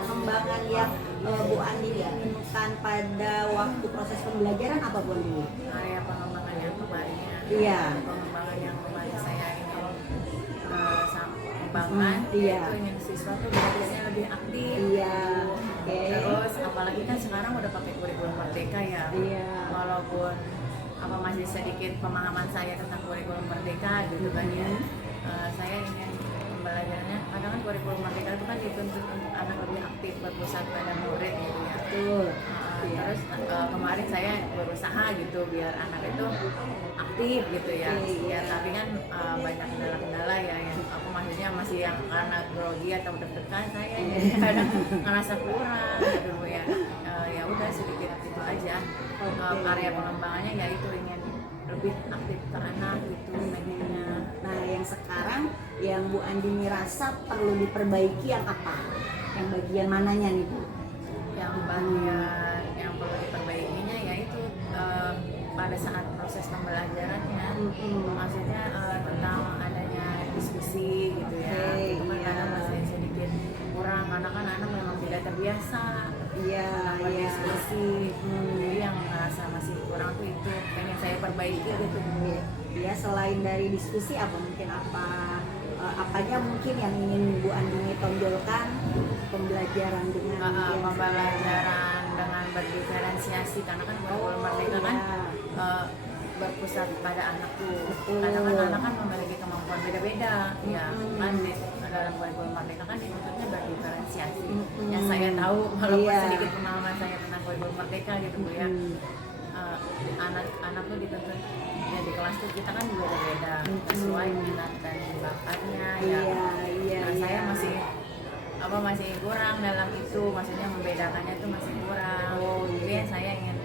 pengembangan yang Bu Andini inginkan pada waktu proses pembelajaran apa Bu Andini? Area pengembangan yang kemarinnya. Iya. Pengembangan yang kemarin saya ingin kembangkan iya. Itu ingin siswa tuh belajarnya lebih aktif. Iya. Oke. Terus apalagi kan sekarang udah pakai kurikulum merdeka ya. Iya. Walaupun apa masih sedikit pemahaman saya tentang kurikulum merdeka gitu kan ya. Saya ingin pembelajarannya, kadang kan kurikulum merdeka itu kan dituntut untuk anak lebih aktif berpusat pada murid gitu ya. Betul. Terus kemarin saya berusaha gitu biar anak itu aktif gitu ya. Ya tapi kan banyak kendala-kendala ya yang aku maksudnya masih yang anak grogi atau deg-degan saya jadi kadang ngerasa kurang gitu Bu ya. Ya udah sedikit itu aja. Area pengembangannya yaitu ingin lebih aktif ke anak gitu bagiannya. Nah yang sekarang yang Bu Andini rasa perlu diperbaiki yang apa? Yang bagian mananya nih Bu? Yang bagian yang perlu diperbaikinya yaitu pada saat proses pembelajarannya. Maksudnya tentang adanya diskusi gitu ya. Itu kan kadang masih sedikit kurang karena kan anak memang tidak terbiasa. Iya. Diskusi. Jadi yang merasa masih kurang tuh itu pengen saya perbaiki gitu. Ya selain dari diskusi apa mungkin apanya mungkin yang ingin Bu Andini tonjolkan pembelajaran dengan pembelajaran dengan berdiferensiasi karena kan kurikulum merdeka kan berpusat pada anak tuh. Kadang kan anak kan memiliki kemampuan beda-beda ya kan dalam kurikulum merdeka kan dituntutnya berdiferensiasi. Yang saya tahu walaupun sedikit pemahaman saya tentang kurikulum merdeka gitu Bu ya. Anak tuh dituntut ya di kelas tuh kita kan juga beda sesuai minat dan bakatnya ya. Saya masih kurang dalam itu, maksudnya membedakannya itu masih kurang. Jadi saya ingin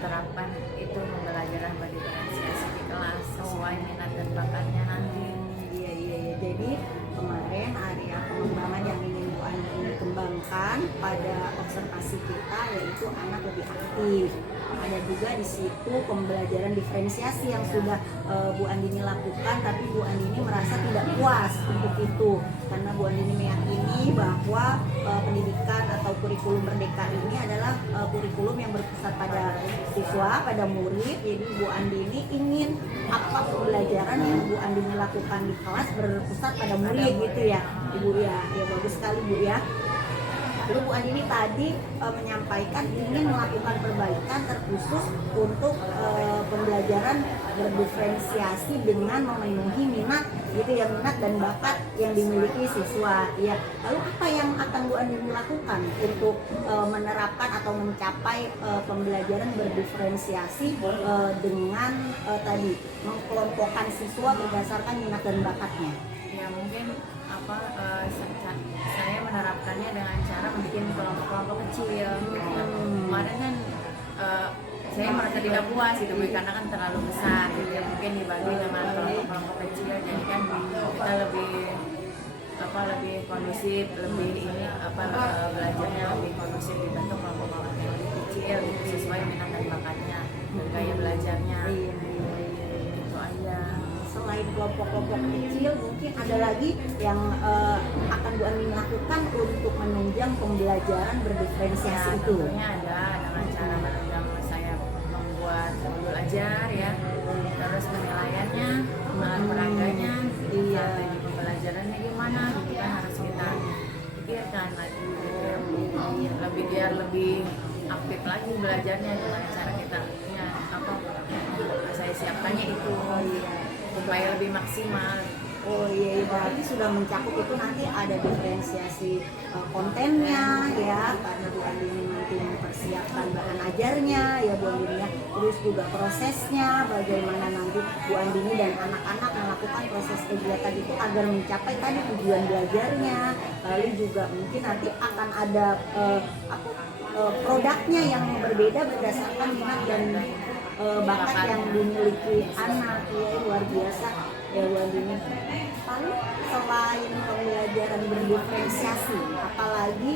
terapkan itu pembelajaran berdiferensiasi di kelas sesuai minat dan bakatnya nanti. Iya. Jadi kemarin area pengembangan yang ingin Bu Andini kembangkan pada observasi kita yaitu anak lebih aktif. Ada juga di situ pembelajaran diferensiasi yang sudah Bu Andini lakukan, tapi Bu Andini merasa tidak puas untuk itu karena Bu Andini meyakini bahwa pendidikan atau kurikulum merdeka ini adalah kurikulum yang berpusat pada siswa, pada murid. Jadi Bu Andini ingin apa pembelajaran yang Bu Andini lakukan di kelas berpusat pada murid gitu ya Ibu ya. Ya bagus sekali Bu ya. Lalu Bu Andini tadi menyampaikan ingin melakukan perbaikan terkhusus untuk pembelajaran berdiferensiasi dengan memenuhi minat gitu ya, minat dan bakat yang dimiliki siswa ya. Lalu apa yang akan Bu Andini lakukan untuk menerapkan atau mencapai pembelajaran berdiferensiasi dengan tadi mengkelompokkan siswa berdasarkan minat dan bakatnya? Ya mungkin saya menerapkannya dengan cara bikin kelompok-kelompok kecil. Kemarin kan saya merasa tidak puas itu Bu, karena kan terlalu besar gitu ya, mungkin dibagi dengan kelompok-kelompok kecil, jadi kan kita lebih kondusif, lebih belajarnya lebih kondusif dibentuk kelompok-kelompok yang lebih kecil gitu, sesuai minat dan bakatnya dan gaya belajarnya. Itu aja. Selain kelompok-kelompok kecil, mungkin ada lagi yang akan Bu Andini lakukan untuk menunjang pembelajaran berdiferensiasi Ya, itu? tentunya ada dengan cara menunjang, saya membuat modul ajar ya, terus penilaiannya, pengenalan peraganya, strategi pembelajarannya gimana, gitu kan harus kita pikirkan lagi gitu ya. Biar lebih aktif lagi belajarnya, gimana cara kita ya saya siapkannya itu supaya lebih maksimal. Oh iya, berarti sudah mencakup itu, nanti ada diferensiasi kontennya ya, karena Bu Andini nanti mempersiapkan bahan ajarnya ya Bu Andini ya. Terus juga prosesnya, bagaimana nanti Bu Andini dan anak-anak melakukan proses kegiatan itu agar mencapai tadi tujuan belajarnya. Lalu juga mungkin nanti akan ada produknya yang berbeda berdasarkan minat dan bakat yang dimiliki anak ya, luar biasa ya Bu Andini. Lalu selain pembelajaran berdiferensiasi, apalagi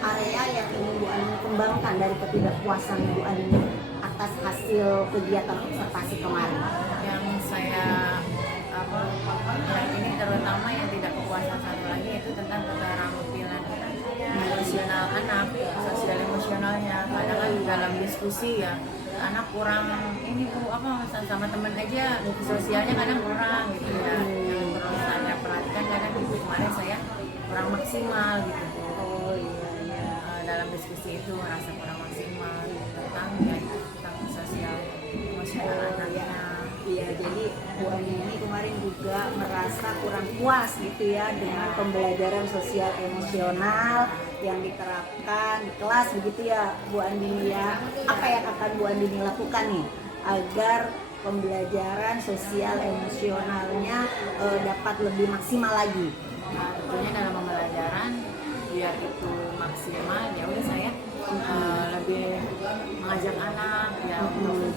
area yang ingin Bu Andini kembangkan dari ketidakpuasan Bu Andini atas hasil kegiatan observasi kemarin? Yang saya yang ini terutama yang tidak kepuasan satu lagi itu tentang keterampilan emosional anak, sosial emosionalnya. Kadang kan dalam diskusi ya anak kurang ini Bu, sama temen aja sosialnya kadang kurang gitu ya, yang perlu saya perhatikan kadang gitu. Kemarin saya kurang maksimal gitu Bu. Oh iya. Dalam diskusi itu merasa kurang maksimal tentang sosial emosional anaknya. Iya, jadi Bu Andini kemarin juga merasa kurang puas gitu ya dengan pembelajaran sosial emosional yang diterapkan di kelas begitu ya Bu Andini ya. Apa yang akan Bu Andini lakukan nih agar pembelajaran sosial emosionalnya dapat lebih maksimal lagi? Nah, tentunya dalam pembelajaran biar itu maksimal ya udah saya lebih mengajak anak ya untuk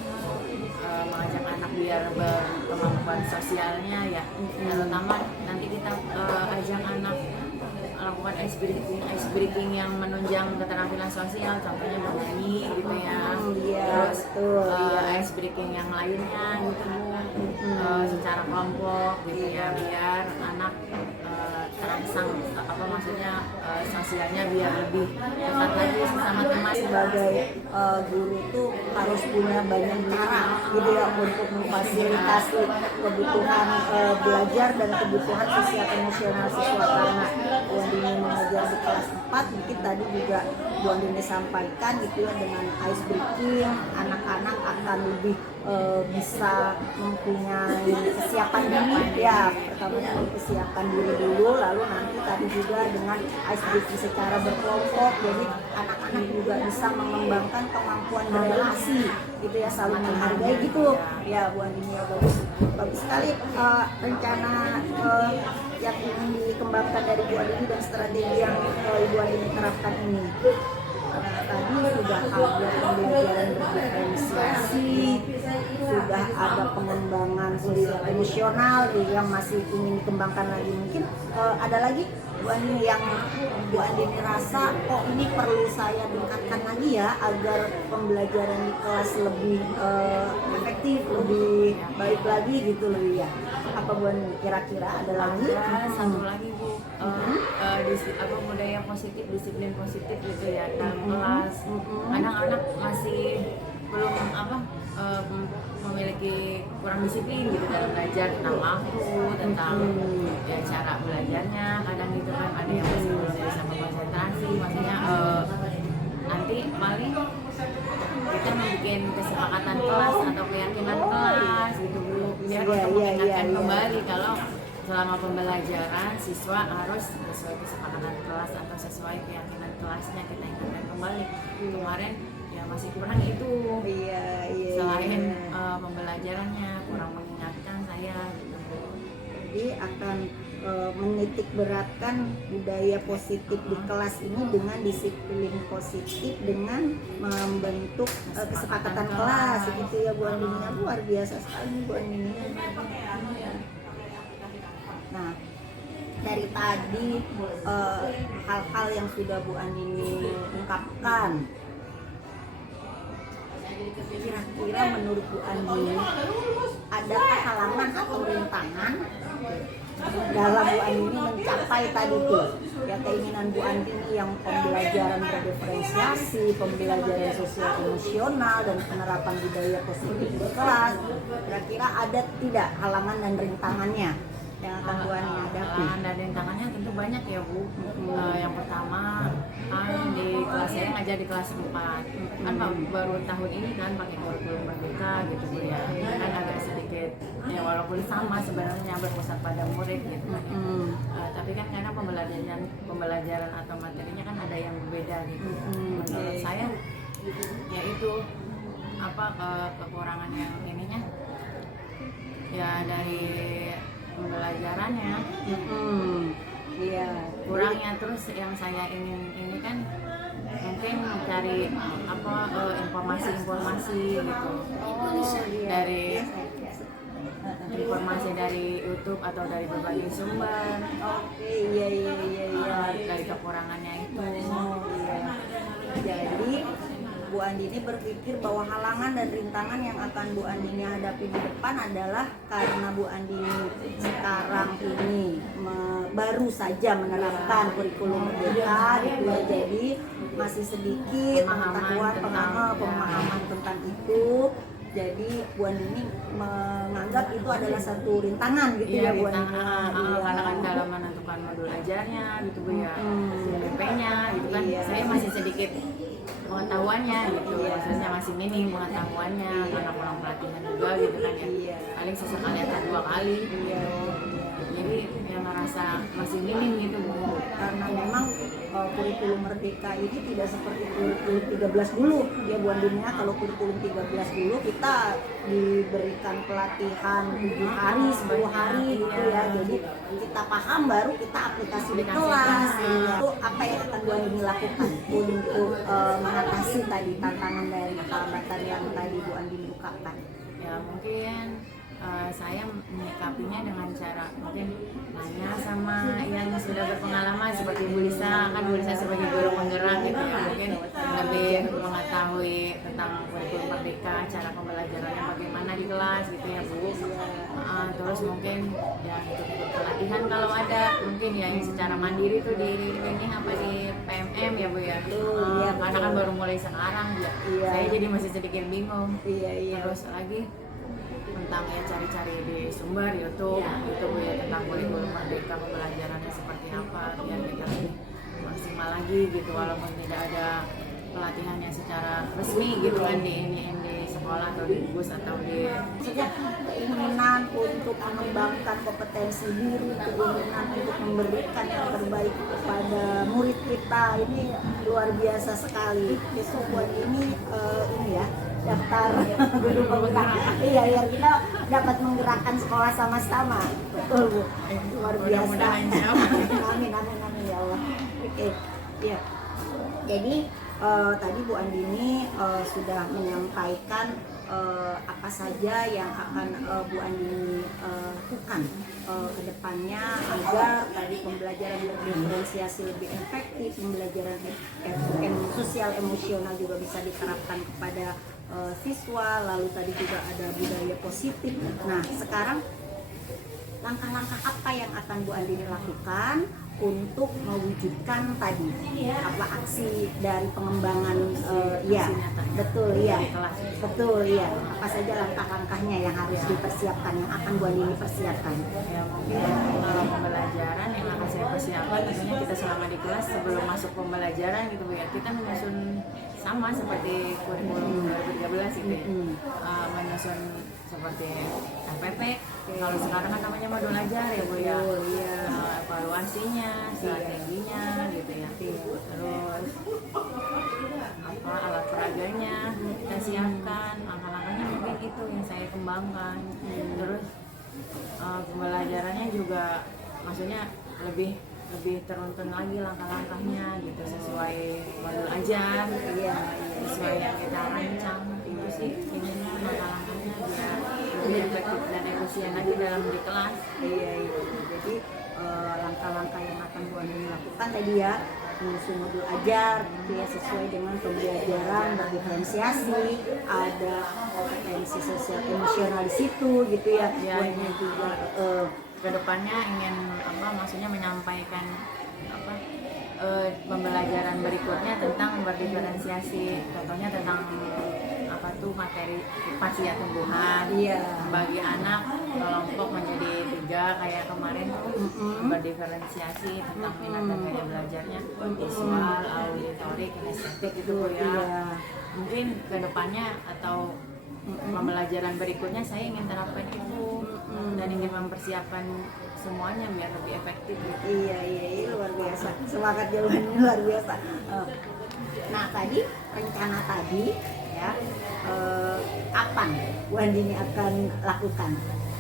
mengajak anak biar berkemampuan sosialnya ya, terutama nanti kita ajak anak melakukan ice breaking yang menunjang keterampilan sosial, contohnya bernyanyi gitu ya. Terus ice breaking yang lainnya gitu secara kelompok gitu ya, biar anak terangsang sosialnya biar lebih dekat lagi sama teman. Sebagai guru tuh harus punya banyak cara gitu ya untuk memfasilitasi kebutuhan belajar dan kebutuhan sosial emosional siswa, karena Bu Andini mengajar di kelas 4, mungkin tadi juga Bu Andini sampaikan gitu ya, dengan ice breaking anak-anak akan lebih bisa mempunyai kesiapan diri ya. Pertama kesiapan diri dulu, lalu nanti tadi juga dengan ice breaking secara berkelompok, jadi anak-anak juga bisa mengembangkan kemampuan berrelasi gitu ya, saling menghargai gitu ya Bu Andini ya. Bagus sekali rencana yang ingin dikembangkan dari Bu Andini dan strategi yang Ibu Andini terapkan ini. Tadi sudah ada pembelajaran berdiferensiasi, sudah ada pengembangan sosial emosional yang masih ingin dikembangkan lagi. Mungkin ada lagi Bu Andini yang Bu Andini rasa ini perlu saya tingkatkan lagi ya agar pembelajaran di kelas lebih efektif, lebih baik lagi gitu loh ya. Apa Bu Andini kira-kira ada lagi? Satu lagi Bu, budaya positif, disiplin positif gitu ya dalam kelas. Kadang anak masih belum memiliki kurang disiplin gitu dalam belajar, tentang waktu, tentang ya cara belajarnya. Kadang gitu kan ada yang masih belum bisa konsentrasi maksudnya nanti paling kita bikin kesepakatan kelas atau keyakinan kelas gitu Bu, biar untuk mengingatkan kembali kalau selama pembelajaran siswa harus sesuai kesepakatan kelas atau sesuai keyakinan kelasnya, kita ingatkan kembali. Kemarin ya masih kurang itu, selain pembelajarannya kurang mengingatkan saya gitu Bu. Jadi akan menitik beratkan budaya positif di kelas ini dengan disiplin positif, dengan membentuk kesepakatan kelas gitu ya Bu Andini. Luar biasa sekali Bu Andini. Nah, dari tadi hal-hal yang sudah Bu Andini ungkapkan, kira-kira menurut Bu Andini adakah halangan atau rintangan dalam Bu Andini mencapai tadi tuh ya keinginan Bu Andini yang pembelajaran berdiferensiasi, pembelajaran sosial emosional dan penerapan budaya positif di kelas? Kira-kira ada tidak halangan dan rintangannya yang akan Bu Andini hadapi? Halangan dan rintangannya tentu banyak ya Bu. Yang pertama kan di kelas saya ngajar di kelas 4 kan baru tahun ini kan pakai kurikulum merdeka gitu Bu ya, kan agak sedikit ya walaupun sama sebenarnya berpusat pada murid gitu kan. Tapi kan karena pembelajaran atau materinya kan ada yang berbeda gitu. Menurut saya ya itu kekurangan yang ininya ya dari pembelajarannya. Iya, Kurangnya terus yang saya ingin ini kan mungkin cari informasi-informasi gitu dari informasi dari YouTube atau dari berbagai sumber. Dari kekurangannya itu. Jadi Bu Andini berpikir bahwa halangan dan rintangan yang akan Bu Andini hadapi di depan adalah karena Bu Andini sekarang ini baru saja menerapkan kurikulum merdeka gitu ya, jadi masih sedikit pemahaman tentang itu. Jadi Bu Andini menganggap itu adalah satu rintangan gitu ya Bu Andini. Karena kan dalam menentukan modul ajarnya gitu Bu ya, SMP-nya gitu kan, saya masih sedikit pengetahuannya gitu, maksudnya masih minim pengetahuannya karena kurang pelatihan juga gitu kan ya, paling sesekali atau 2 kali jadi ya merasa masih minim gitu Bu. Karena memang kurikulum merdeka ini tidak seperti kurikulum 13 dulu ya Bu Andini. Kalau kurikulum 13 dulu kita diberikan pelatihan 7 hari, 10 hari gitu ya, jadi kita paham baru kita aplikasi di kelas. Itu apa yang akan Bu Andini lakukan untuk mengatasi tadi tantangan dan hambatan yang tadi Bu Andini ungkapkan? Ya mungkin saya menyikapinya dengan cara mungkin nanya sama yang sudah berpengalaman seperti Bu Lisa, kan Bu Lisa sebagai guru penggerak gitu ya, mungkin lebih mengetahui tentang kurikulum merdeka, cara pembelajarannya bagaimana di kelas gitu ya Bu. Terus mungkin ya ikut pelatihan kalau ada, mungkin ya yang secara mandiri tuh di PMM ya Bu ya. Karena kan baru mulai sekarang ya. Saya jadi masih sedikit bingung. Terus lagi tentang ya cari-cari di sumber YouTube gitu Bu ya, tentang kurikulum merdeka pembelajarannya seperti apa biar kita lebih maksimal lagi gitu, walaupun tidak ada pelatihannya secara resmi gitu kan di sekolah atau di bus atau di keinginan untuk mengembangkan kompetensi diri, keinginan untuk memberikan yang terbaik kepada murid kita ini luar biasa sekali. Besok buat ini ya daftar guru penggerak. Biar kita dapat menggerakkan sekolah sama-sama. Betul Bu, luar biasa. Amin ya Allah. Oke, ya. Jadi tadi Bu Andini sudah menyampaikan apa saja yang akan Bu Andini lakukan ke depannya agar tadi pembelajaran berdiferensiasi lebih efektif, pembelajaran sosial emosional juga bisa diterapkan kepada siswa, lalu tadi juga ada budaya positif. Nah, sekarang langkah-langkah apa yang akan Bu Andini lakukan untuk mewujudkan tadi apa aksi dari pengembangan Iya, nyatanya betul, iya. di kelas. Betul, iya. Apa saja langkah-langkahnya yang harus dipersiapkan, yang akan Bu Andini persiapkan? Ya mungkin kalau pembelajaran yang akan saya persiapkan tentunya kita selama di kelas sebelum masuk pembelajaran gitu Bu ya, kita menyusun sama seperti kurikulum 2013 gitu ya. Menyusun seperti LPP, kalau sekarang kan namanya modul ajar ya Bu ya. Evaluasinya, strateginya gitu ya. Terus apa alat peraganya kita siapkan, langkah-langkahnya mungkin itu yang saya kembangkan. Terus pembelajarannya juga maksudnya lebih teruntun lagi langkah-langkahnya gitu sesuai modul ajar, sesuai yang kita rancang. Itu sih ininya langkah-langkahnya biar lebih efektif dan efisien lagi dalam di kelas. Iya. Jadi langkah-langkah yang akan Bu Andini lakukan tadi ya, menyusun modul ajar gitu ya, sesuai dengan pembelajaran berdiferensiasi, ada kompetensi sosial emosional di situ gitu ya. Ya, ini juga kedepannya ingin maksudnya menyampaikan pembelajaran berikutnya tentang berdiferensiasi, contohnya tentang materi fasilitas tumbuhan, bagi anak kelompok menjadi 3 kayak kemarin berdiferensiasi tentang minat dan gaya belajarnya, visual, auditorik, kinestetik gitu ya. Mungkin kedepannya atau pembelajaran berikutnya saya ingin terapkan itu dan ingin mempersiapkan semuanya biar lebih efektif gitu. Iya, luar biasa, semangat jawabannya luar biasa. Nah tadi rencana tadi ya, kapan Bu Andini akan lakukan?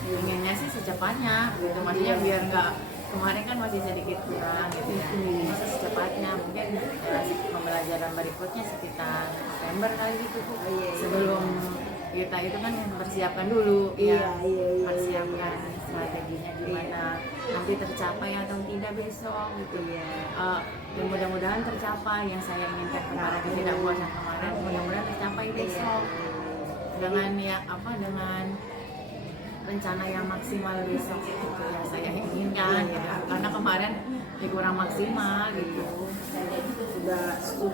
Inginnya sih secepatnya gitu, maksudnya biar nggak kemarin kan masih sedikit kurang gitu ya. Masih secepatnya, mungkin pembelajaran berikutnya sekitar November kali gitu Bu. Sebelum kita itu kan mempersiapkan dulu persiapkan strateginya gimana nanti tercapai atau tidak besok gitu ya. Dan mudah-mudahan tercapai yang saya inginkan kemarin, ketidakpuasan kemarin mudah-mudahan tercapai besok dengan dengan rencana yang maksimal besok gitu yang saya inginkan karena kemarin kurang maksimal gitu.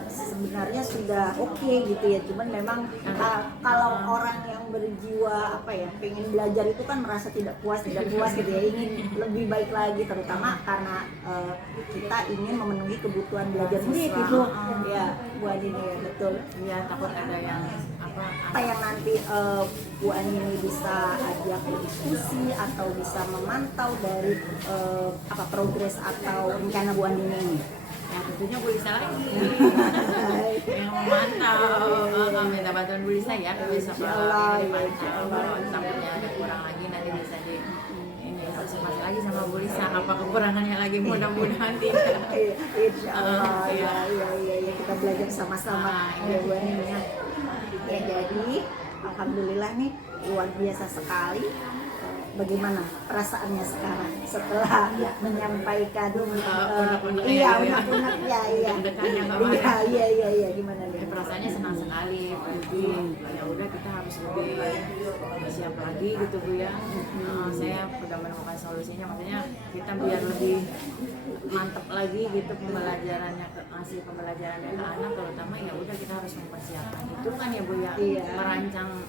Sebenarnya sudah oke gitu ya, cuman memang kalau orang yang berjiwa pengen belajar itu kan merasa tidak puas gitu ya, ingin lebih baik lagi, terutama karena kita ingin memenuhi kebutuhan belajar murid itu ya Bu Andini ya. Betul ya, takut ada yang apa yang nanti Bu Andini bisa ajak berdiskusi atau bisa memantau dari progres atau rencana Bu Andini ini. Ya tentunya Bu Lisa lagi yang memantau, minta bantuan Bu Lisa ya besok dipantau, kalau takutnya ada kurang lagi nanti bisa ini observasi lagi sama Bu Lisa apa kekurangannya lagi, mudah-mudahan tidak. Insya Allah ya, kita belajar sama-sama ya Bu Andini ya. Jadi alhamdulillah nih luar biasa sekali. Bagaimana perasaannya sekarang setelah menyampaikan unek-uneknya gimana nih? Perasaannya senang sekali, ya udah kita harus lebih siap lagi gitu Bu ya. Saya udah menemukan solusinya, maksudnya kita biar lebih mantap lagi gitu pembelajarannya, ngasih pembelajarannya ke anak, terutama ya udah kita harus mempersiapkan itu kan ya Bu ya, merancang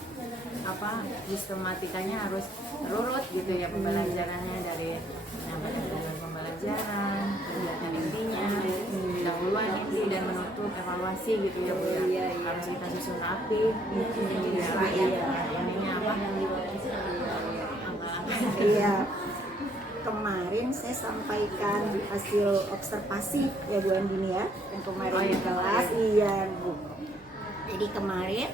sistematikanya harus terurut gitu ya pembelajarannya, dari yang pada pembelajaran, kegiatan intinya, pendahuluan inti dan menutup evaluasi gitu ya Bu ya. Harus kita susun rapi ininya Kemarin saya sampaikan hasil observasi ya Bu Andini ya, yang kemarin di kelas. Bu. Jadi kemarin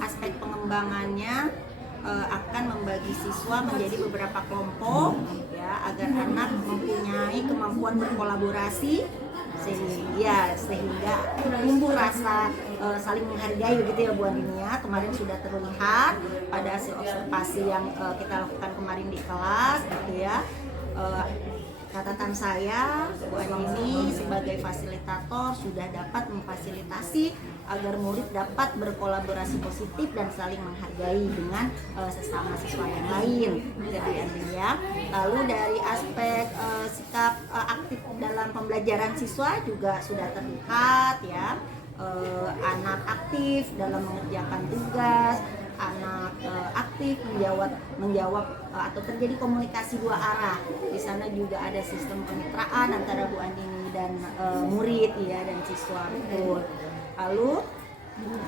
aspek pengembangannya akan membagi siswa menjadi beberapa kelompok ya, agar anak mempunyai kemampuan berkolaborasi sehingga tumbuh rasa saling menghargai gitu ya Bu Andini ya. Kemarin sudah terlihat pada hasil observasi yang kita lakukan kemarin di kelas gitu ya. Catatan saya, Bu Andini sebagai fasilitator sudah dapat memfasilitasi agar murid dapat berkolaborasi positif dan saling menghargai dengan sesama siswa yang lain, gitu ya. Lalu dari aspek sikap aktif dalam pembelajaran siswa juga sudah terlihat ya. anak aktif dalam mengerjakan tugas, anak aktif menjawab atau terjadi komunikasi dua arah. Di sana juga ada sistem kemitraan antara Bu Andini dan murid ya dan siswa, betul. Lalu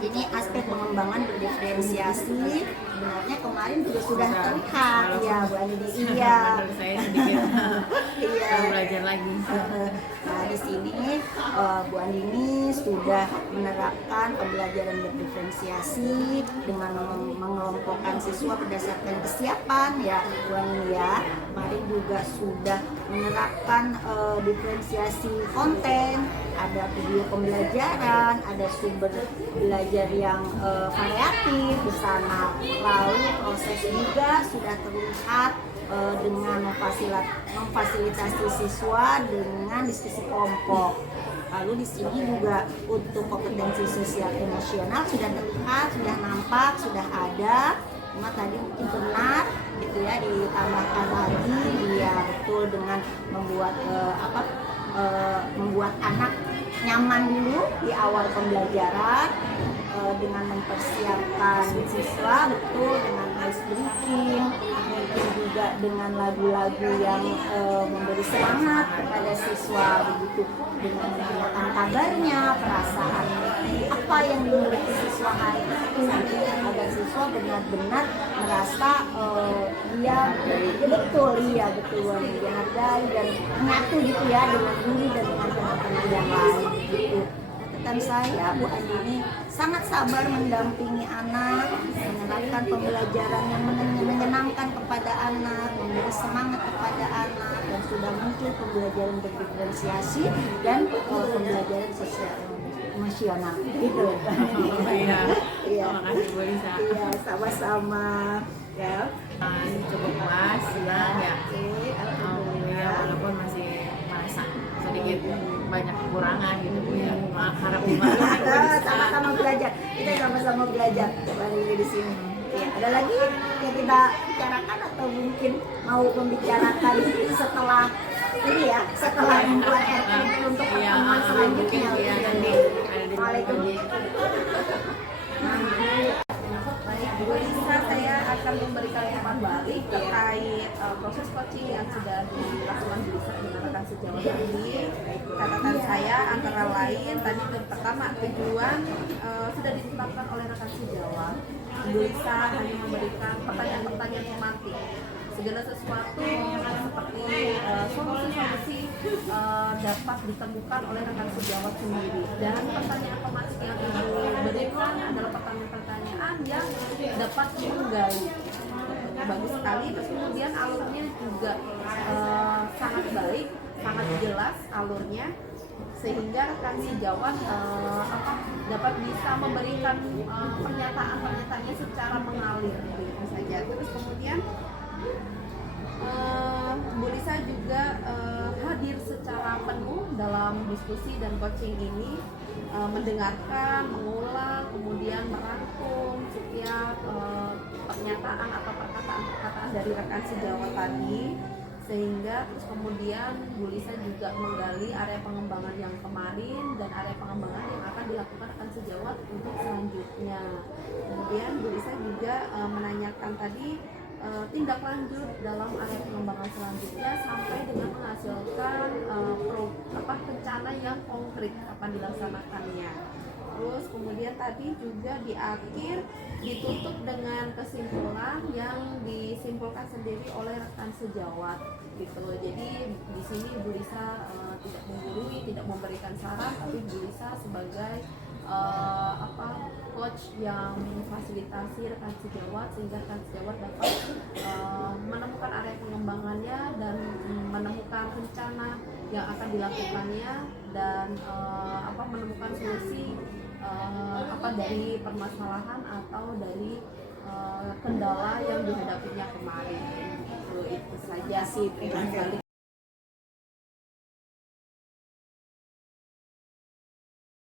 ini aspek pengembangan berdiferensiasi sebenarnya kemarin juga sudah terlihat ya Bu Andini. Iya. Menurut saya sedikit Iya. belajar lagi. Nah, di sini Bu Andini sudah menerapkan pembelajaran berdiferensiasi dengan mengelompokkan siswa berdasarkan kesiapan ya Bu Andini ya. Kemarin juga sudah menerapkan diferensiasi konten, ada video pembelajaran, ada sumber belajar yang variatif di sana. Lalu proses juga sudah terlihat dengan memfasilitasi siswa dengan diskusi kelompok. Lalu di sini juga untuk kompetensi sosial emosional sudah terlihat, sudah nampak, sudah ada. Cuma tadi mungkin benar gitu ya ditambahkan lagi ya betul dengan membuat membuat anak nyaman dulu di awal pembelajaran dengan mempersiapkan siswa betul dengan ice breaking, mungkin juga dengan lagu-lagu yang memberi semangat kepada siswa begitu, dengan menanyakan kabarnya, perasaan apa yang dimiliki siswa hari itu agar siswa benar-benar merasa dia betul dihargai dan menyatu gitu ya dengan diri dan dengan teman-teman yang lain gitu. Dan saya Bu Andini sangat sabar mendampingi anak, menerapkan pembelajaran yang menyenangkan kepada anak, memberi semangat kepada anak, dan sudah muncul pembelajaran berdiferensiasi dan pembelajaran sosial emosional gitu. Iya. Iya. Terima kasih Bu Lisa. Iya, sama-sama ya. Cukup puas, senang ya. Oke, Ya, alhamdulillah. walaupun masih merasa sedikit banyak kekurangan gitu Bu ya. Harap dimaklumi. Sama-sama belajar, kita sama-sama belajar bareng di sini. Ya, ada lagi yang kita bicarakan atau mungkin mau membicarakan setelah ini ya, setelah membuat RPP untuk pertemuan selanjutnya. Iya, nanti ada di Waalaikumsalam. Bu Lisa, saya akan memberikan umpan balik terkait proses coaching yang sudah dilakukan Bu Lisa dengan rekan sejawat tadi. Catatan saya antara lain tadi pertama tujuan sudah ditetapkan oleh rekan sejawat. Bu Lisa hanya memberikan pertanyaan-pertanyaan tematik. Segala sesuatu seperti solusi-solusi dapat ditemukan oleh rekan sejawat sendiri, dan pertanyaan tematik yang Ibu berikan adalah pertanyaan-pertanyaan yang dapat menggali. Bagus sekali. Terus kemudian alurnya juga sangat baik, sangat jelas alurnya, sehingga rekan sejawat dapat bisa memberikan pernyataan-pernyataannya secara mengalir begitu saja. Terus kemudian Bu Lisa juga hadir secara penuh dalam diskusi dan coaching ini, mendengarkan, mengulang, kemudian merangkum setiap pernyataan atau perkataan-perkataan dari rekan sejawat tadi, sehingga terus kemudian Bu Lisa juga menggali area pengembangan yang kemarin dan area pengembangan yang akan dilakukan rekan sejawat untuk selanjutnya. Kemudian Bu Lisa juga menanyakan tadi tindak lanjut dalam area pengembangan selanjutnya sampai dengan menghasilkan rencana yang konkret kapan dilaksanakannya. Terus kemudian tadi juga di akhir ditutup dengan kesimpulan yang disimpulkan sendiri oleh rekan sejawat gitu. Jadi di sini Bu Lisa tidak menggurui, tidak memberikan saran, tapi Bu Lisa sebagai coach yang memfasilitasi rekan sejawat sehingga rekan sejawat dapat menemukan area pengembangannya dan menemukan rencana yang akan dilakukannya dan menemukan solusi dari permasalahan atau dari kendala yang dihadapinya kemarin. Itu saja sih. Terima kasih.